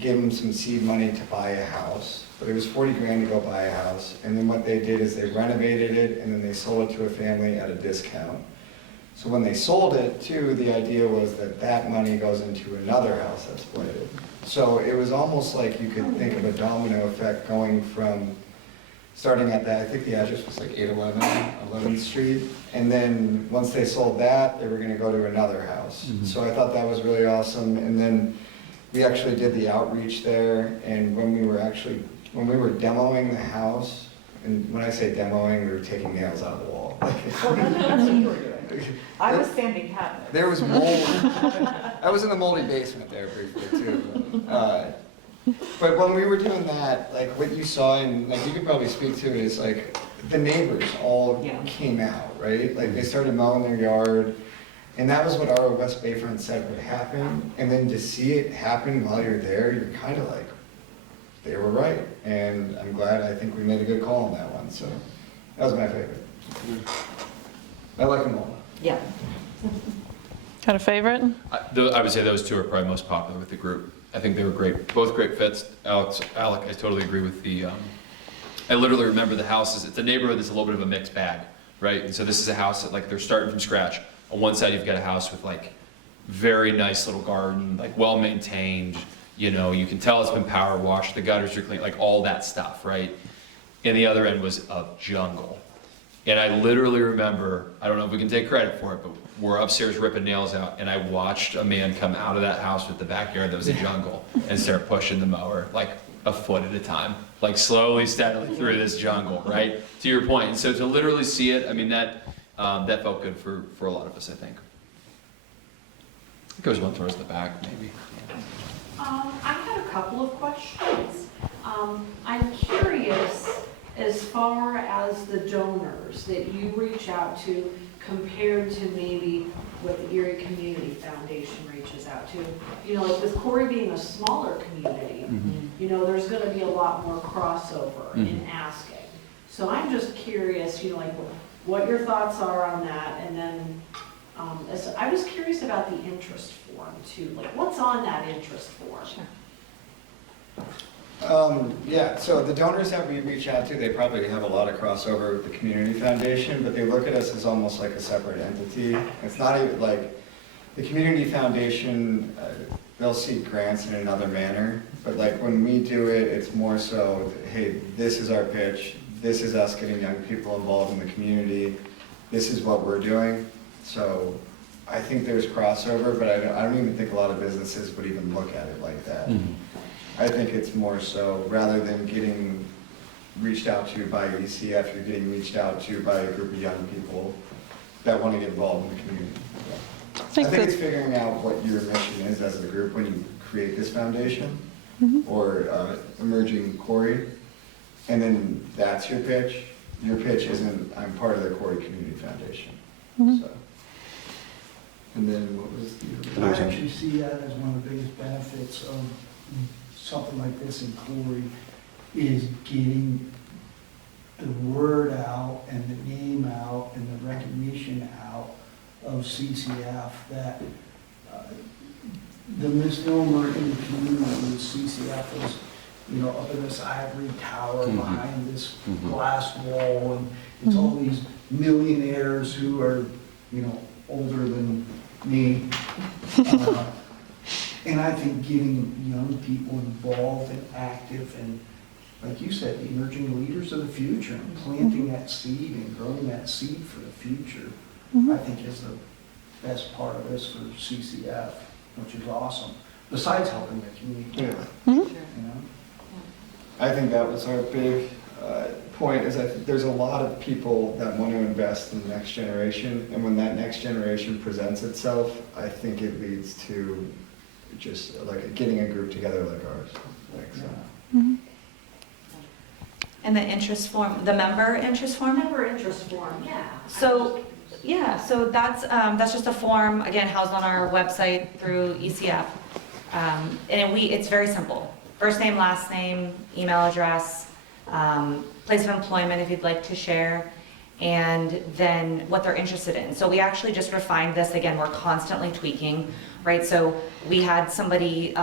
gave them some seed money to buy a house, but it was 40 grand to go buy a house. And then what they did is they renovated it, and then they sold it to a family at a discount. So when they sold it too, the idea was that money goes into another house that's blighted. So it was almost like you could think of a domino effect going from starting at that, I think the address was like 811 11th Street. And then once they sold that, they were gonna go to another house. Mhm. So I thought that was really awesome. And then we actually did the outreach there, and when we were demoing the house, and when I say demoing, we were taking nails out of the wall. I was standing cabinet. There was mold. I was in the moldy basement there briefly too. But when we were doing that, like what you saw, and like you could probably speak to it, is like the neighbors all came out, right? Like they started mowing their yard, and that was what our West Bayfront said would happen. And then to see it happen while you're there, you're kind of like, they were right. And I'm glad. I think we made a good call on that one. So that was my favorite. I like them all. Yeah. Got a favorite? I would say those two are probably most popular with the group. I think they were great, both great fits. Alec, I totally agree with the, I literally remember the houses. It's a neighborhood that's a little bit of a mixed bag, right? And so this is a house that like they're starting from scratch. On one side, you've got a house with like very nice little garden, like well maintained, you can tell it's been power washed, the gutters are clean, like all that stuff, right? And the other end was a jungle. And I literally remember, I don't know if we can take credit for it, but we're upstairs ripping nails out, and I watched a man come out of that house with the backyard that was a jungle and start pushing the mower like a foot at a time, like slowly, steadily through this jungle, right? To your point. And so to literally see it, I mean, that felt good for a lot of us, I think. It goes one towards the back, maybe. I had a couple of questions. I'm curious, as far as the donors that you reach out to compared to maybe what the Erie Community Foundation reaches out to. Like with Corry being a smaller community, there's going to be a lot more crossover in asking. So I'm just curious, like what your thoughts are on that. And then I was curious about the interest form too. Like what's on that interest form? Sure. Yeah, so the donors that we reach out to, they probably have a lot of crossover with the Community Foundation, but they look at us as almost like a separate entity. It's not even like, the Community Foundation, they'll seek grants in another manner, but like when we do it, it's more so, hey, this is our pitch, this is us getting young people involved in the community, this is what we're doing. So I think there's crossover, but I don't even think a lot of businesses would even look at it like that. I think it's more so, rather than getting reached out to by ECF, you're getting reached out to by a group of young people that want to get involved in the community. I think it's figuring out what your mission is as a group when you create this foundation, or Emerging Corry, and then that's your pitch. Your pitch isn't, I'm part of the Corry Community Foundation. So. And then what was the I other? actually see that as one of the biggest benefits of something like this in Corry, is getting the word out and the name out and the recognition out of CCF, that the misnomer in the community is CCF is, you know, up in this ivory tower behind this glass wall, and it's all these millionaires who are, you know, older than me. And I think getting young people involved and active, and like you said, the emerging leaders of the future, and planting that seed and growing that seed for the future, I think is the best part of this for CCF, which is awesome, besides helping the community. Yeah. You know? I think that was our big point, is that there's a lot of people that want to invest in the next generation, and when that next generation presents itself, I think it leads to just like getting a group together like ours. Like, so. And the interest form, the member interest form? Member interest form, yeah. So, yeah, so that's just a form, again, housed on our website through ECF. And it's very simple. First name, last name, email address, place of employment if you'd like to share, and then what they're interested in. So we actually just refined this. Again, we're constantly tweaking, right? So we had somebody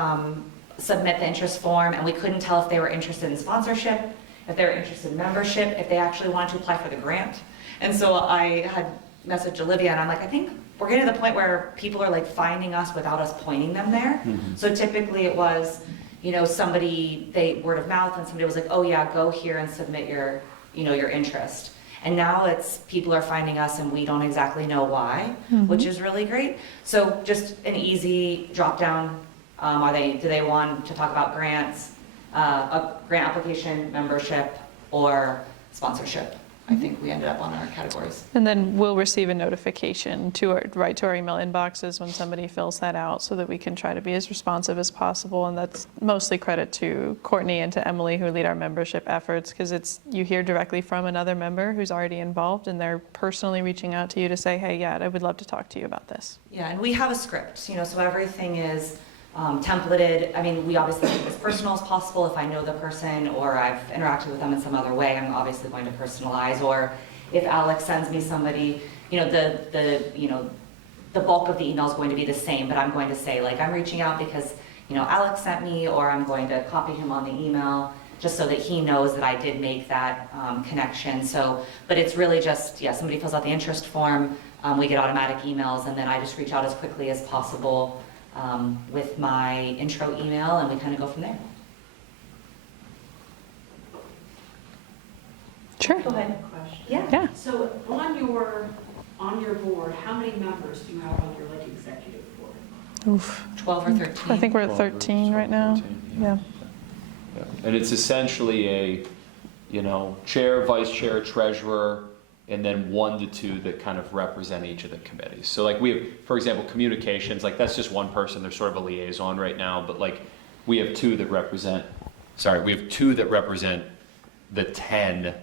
submit the interest form, and we couldn't tell if they were interested in sponsorship, if they were interested in membership, if they actually wanted to apply for the grant. And so I had messaged Olivia, and I'm like, I think we're getting to the point where people are like finding us without us pointing them there. So typically it was, you know, somebody, word of mouth, and somebody was like, oh yeah, go here and submit your, you know, your interest. And now it's, people are finding us and we don't exactly know why, which is really great. So just an easy drop down. Do they want to talk about grants, a grant application, membership, or sponsorship? I think we ended up on our categories. And then we'll receive a notification right to our email inboxes when somebody fills that out, so that we can try to be as responsive as possible. And that's mostly credit to Courtney and to Emily, who lead our membership efforts, because you hear directly from another member who's already involved, and they're personally reaching out to you to say, hey, yeah, I would love to talk to you about this. Yeah, and we have a script, you know, so everything is templated. I mean, we obviously make it as personal as possible. If I know the person or I've interacted with them in some other way, I'm obviously going to personalize. Or if Alec sends me somebody, you know, the bulk of the email is going to be the same, but I'm going to say, like, I'm reaching out because, you know, Alec sent me, or I'm going to copy him on the email just so that he knows that I did make that connection. So, but it's really just, yeah, somebody fills out the interest form, we get automatic emails, and then I just reach out as quickly as possible with my intro email, and we kind of go from there. Sure. Go ahead. Question. Yeah. So on your board, how many members do you have on your like executive board? Oof. 12 or 13. I think we're at 13 right now. 13, Yeah. And it's essentially a, you know, chair, vice chair, treasurer, and then 1 to 2 that kind of represent each of the committees. So like we have, for example, communications, like that's just one person, they're sort of a liaison right now, but like we have 2 that represent the 10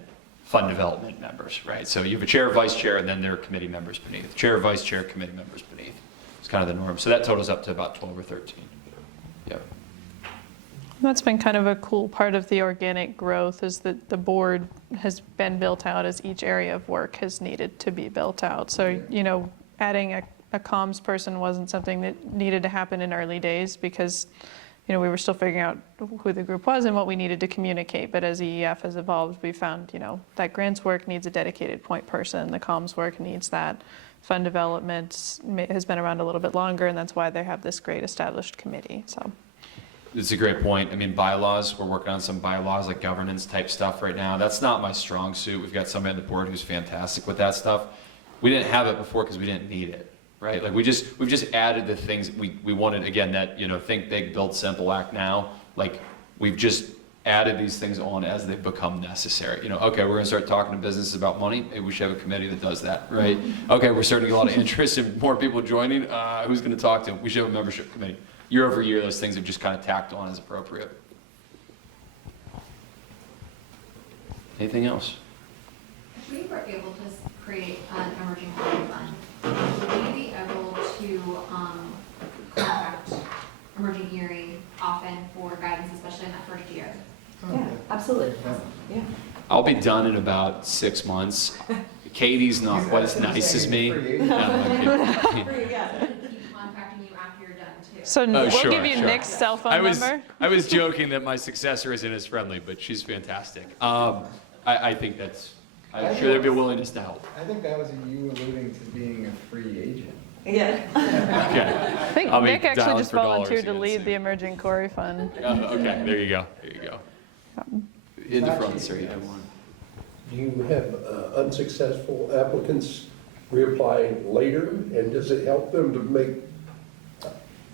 fund development members, right? So you have a chair, vice chair, and then there are committee members beneath. Chair, vice chair, committee members beneath. It's kind of the norm. So that totals up to about 12 or 13. Yep. That's been kind of a cool part of the organic growth, is that the board has been built out as each area of work has needed to be built out. So, you know, adding a comms person wasn't something that needed to happen in early days, because we were still figuring out who the group was and what we needed to communicate. But as EEF has evolved, we found, that grants work needs a dedicated point person. The comms work needs that. Fund development has been around a little bit longer, and that's why they have this great established committee. So. It's a great point. I mean, bylaws, we're working on some bylaws, like governance type stuff right now. That's not my strong suit. We've got somebody on the board who's fantastic with that stuff. We didn't have it before because we didn't need it, right? Like we've just added the things we wanted, again, that, think big, build simple, act now. Like we've just added these things on as they've become necessary. Okay, we're gonna start talking to businesses about money. Maybe we should have a committee that does that, right? Okay, we're starting to get a lot of interest and more people joining. Who's gonna talk to them? We should have a membership committee. Year over year, those things have just kind of tacked on as appropriate. Anything else? If we were able to create an Emerging Corry Fund, would we be able to contact Emerging Erie often for guidance, especially in that first year? Yeah, absolutely. Yeah. I'll be done in about 6 months. Katie's not quite as nice as me. No, Keep contacting you after you're done too. So we'll give you Nick's cell phone number. I was joking that my successor isn't as friendly, but she's fantastic. I think I'm sure there'd be a willingness to help. I think that was you alluding to being a free agent. Yeah. Okay. I think I'll be Nick actually down just for dollars volunteered to again lead soon. the Emerging Corry Fund. Okay, there you go. In the front, sir, you have one. Do you have unsuccessful applicants reapply later, and does it help them to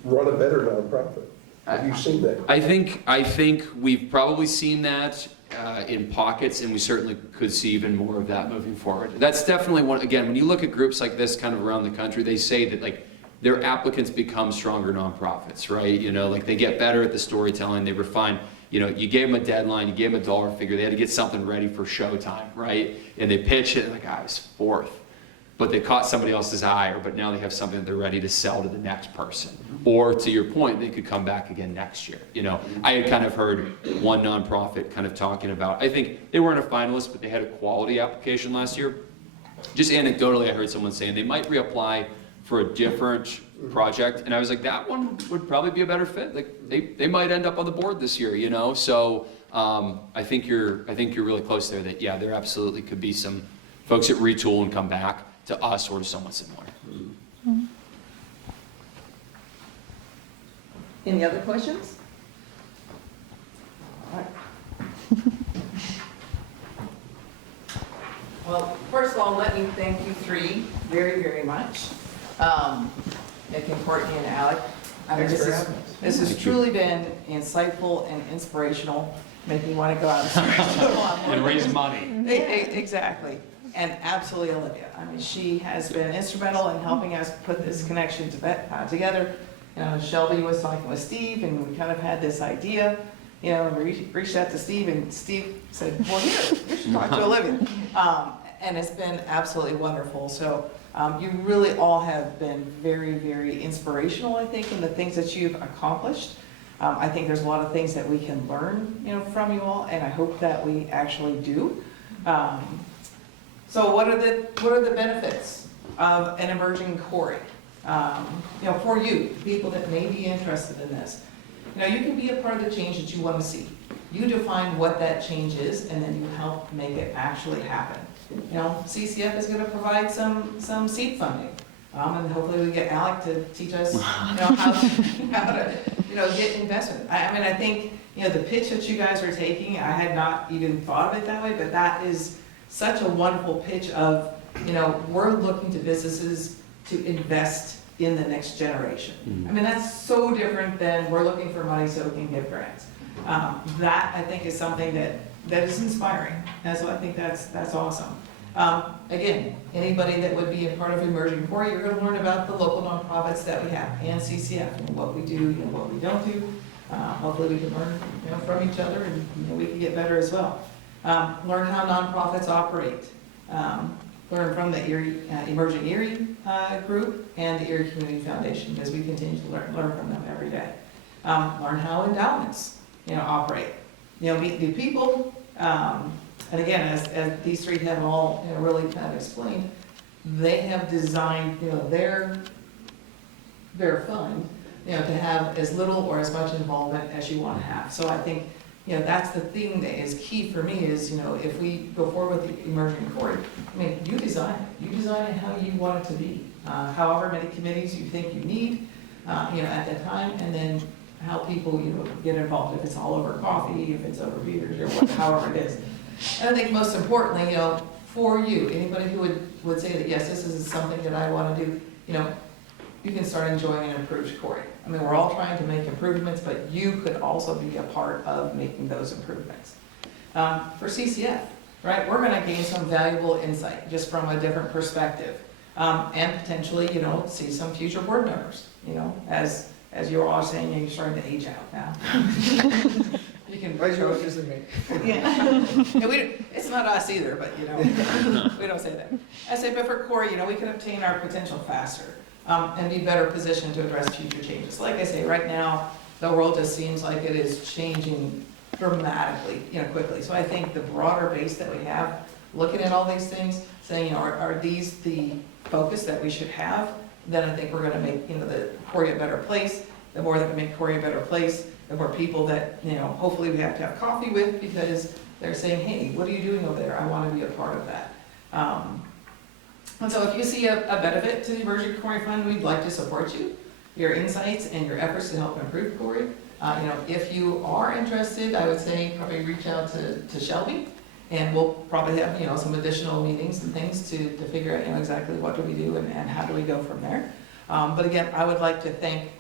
run a better nonprofit? Have you seen that? I think we've probably seen that in pockets, and we certainly could see even more of that moving forward. That's definitely one. Again, when you look at groups like this kind of around the country, they say that like their applicants become stronger nonprofits, right? Like they get better at the storytelling, they refine. You gave them a deadline, you gave them a dollar figure, they had to get something ready for showtime, right? And they pitch it, and like, I was fourth. But they caught somebody else's eye, but now they have something that they're ready to sell to the next person. Or to your point, they could come back again next year. I had kind of heard one nonprofit kind of talking about, I think they weren't a finalist, but they had a quality application last year. Just anecdotally, I heard someone saying they might reapply for a different project, and I was like, that one would probably be a better fit. Like they might end up on the board this year, So I think you're really close there. That yeah, there absolutely could be some folks that retool and come back to us or to someone similar. Mm-hmm. Any other questions? All right. Well, first of all, let me thank you three very, very much. Nick and Courtney and Alec. This has truly been insightful and inspirational, making me want to go out And raise money. Exactly. And absolutely Olivia. I mean, she has been instrumental in helping us put this connection together. Shelby was talking with Steve, and we kind of had this idea. We reached out to Steve, and Steve said, well, here, you should talk to Olivia. And it's been absolutely wonderful. So you really all have been very, very inspirational, I think, in the things that you've accomplished. I think there's a lot of things that we can learn, from you all, and I hope that we actually do. So what are the benefits of an Emerging Corry? For you, people that may be interested in this. You can be a part of the change that you want to see. You define what that change is, and then you help make it actually happen. CCF is going to provide some seed funding, and hopefully we get Alec to teach us, how to get investment. I think the pitch that you guys are taking, I had not even thought of it that way, but that is such a wonderful pitch of, we're looking to businesses to invest in the next generation. Mm-hmm. That's so different than we're looking for money so we can give grants. That I think is something that is inspiring, and so I think that's awesome. Again, anybody that would be a part of Emerging Corry, you're going to learn about the local nonprofits that we have and CCF and what we do and what we don't do. Hopefully we can learn from each other, and we can get better as well. Learn how nonprofits operate. Learn from the Emerging Erie group and the Erie Community Foundation, as we continue to learn from them every day. Learn how endowments operate. Meet new people. And again, as these three have all really kind of explained, they have designed their fund you know, to have as little or as much involvement as you want to have. So I think, you know, that's the thing that is key for me is, you know, if we go forward with the Emerging Corry, I mean, you design it. You design it how you want it to be. However many committees you think you need, you know, at that time, and then how people, you know, get involved, if it's all over coffee, if it's over beers, or what, however it is. And I think most importantly, you know, for you, anybody who would say that, yes, this is something that I want to do, you know, you can start enjoying an improved Corry. I mean, we're all trying to make improvements, but you could also be a part of making those improvements. For CCF, right, we're going to gain some valuable insight just from a different perspective. And potentially, you know, see some future board members, you know, as you're all saying, you're starting to age out now. You can Why you accusing me? Yeah. And it's not us either, but you know, we don't say that. I say, but for Corry, you know, we can obtain our potential faster and be better positioned to address future changes. Like I say, right now, the world just seems like it is changing dramatically, you know, quickly. So I think the broader base that we have, looking at all these things, saying, you know, are these the focus that we should have? Then I think we're going to make, you know, the Corry a better place. The more that we make Corry a better place, the more people that, you know, hopefully we have to have coffee with because they're saying, hey, what are you doing over there? I want to be a part of that. And so if you see a benefit to the Emerging Corry Fund, we'd like to support you, your insights and your efforts to help improve Corry. You know, if you are interested, I would say probably reach out to Shelby, and we'll probably have, you know, some additional meetings and things to figure out, you know, exactly what do we do and how do we go from there. But again, I would like to thank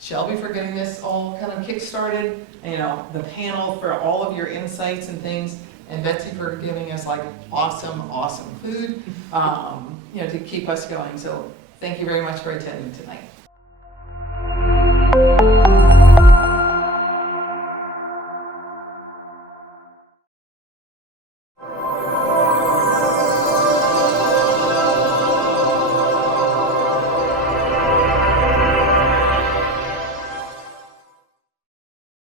Shelby for getting this all kind of kick-started, you know, the panel for all of your insights and things, and Betsy for giving us like awesome food, you know, to keep us going. So thank you very much for attending tonight.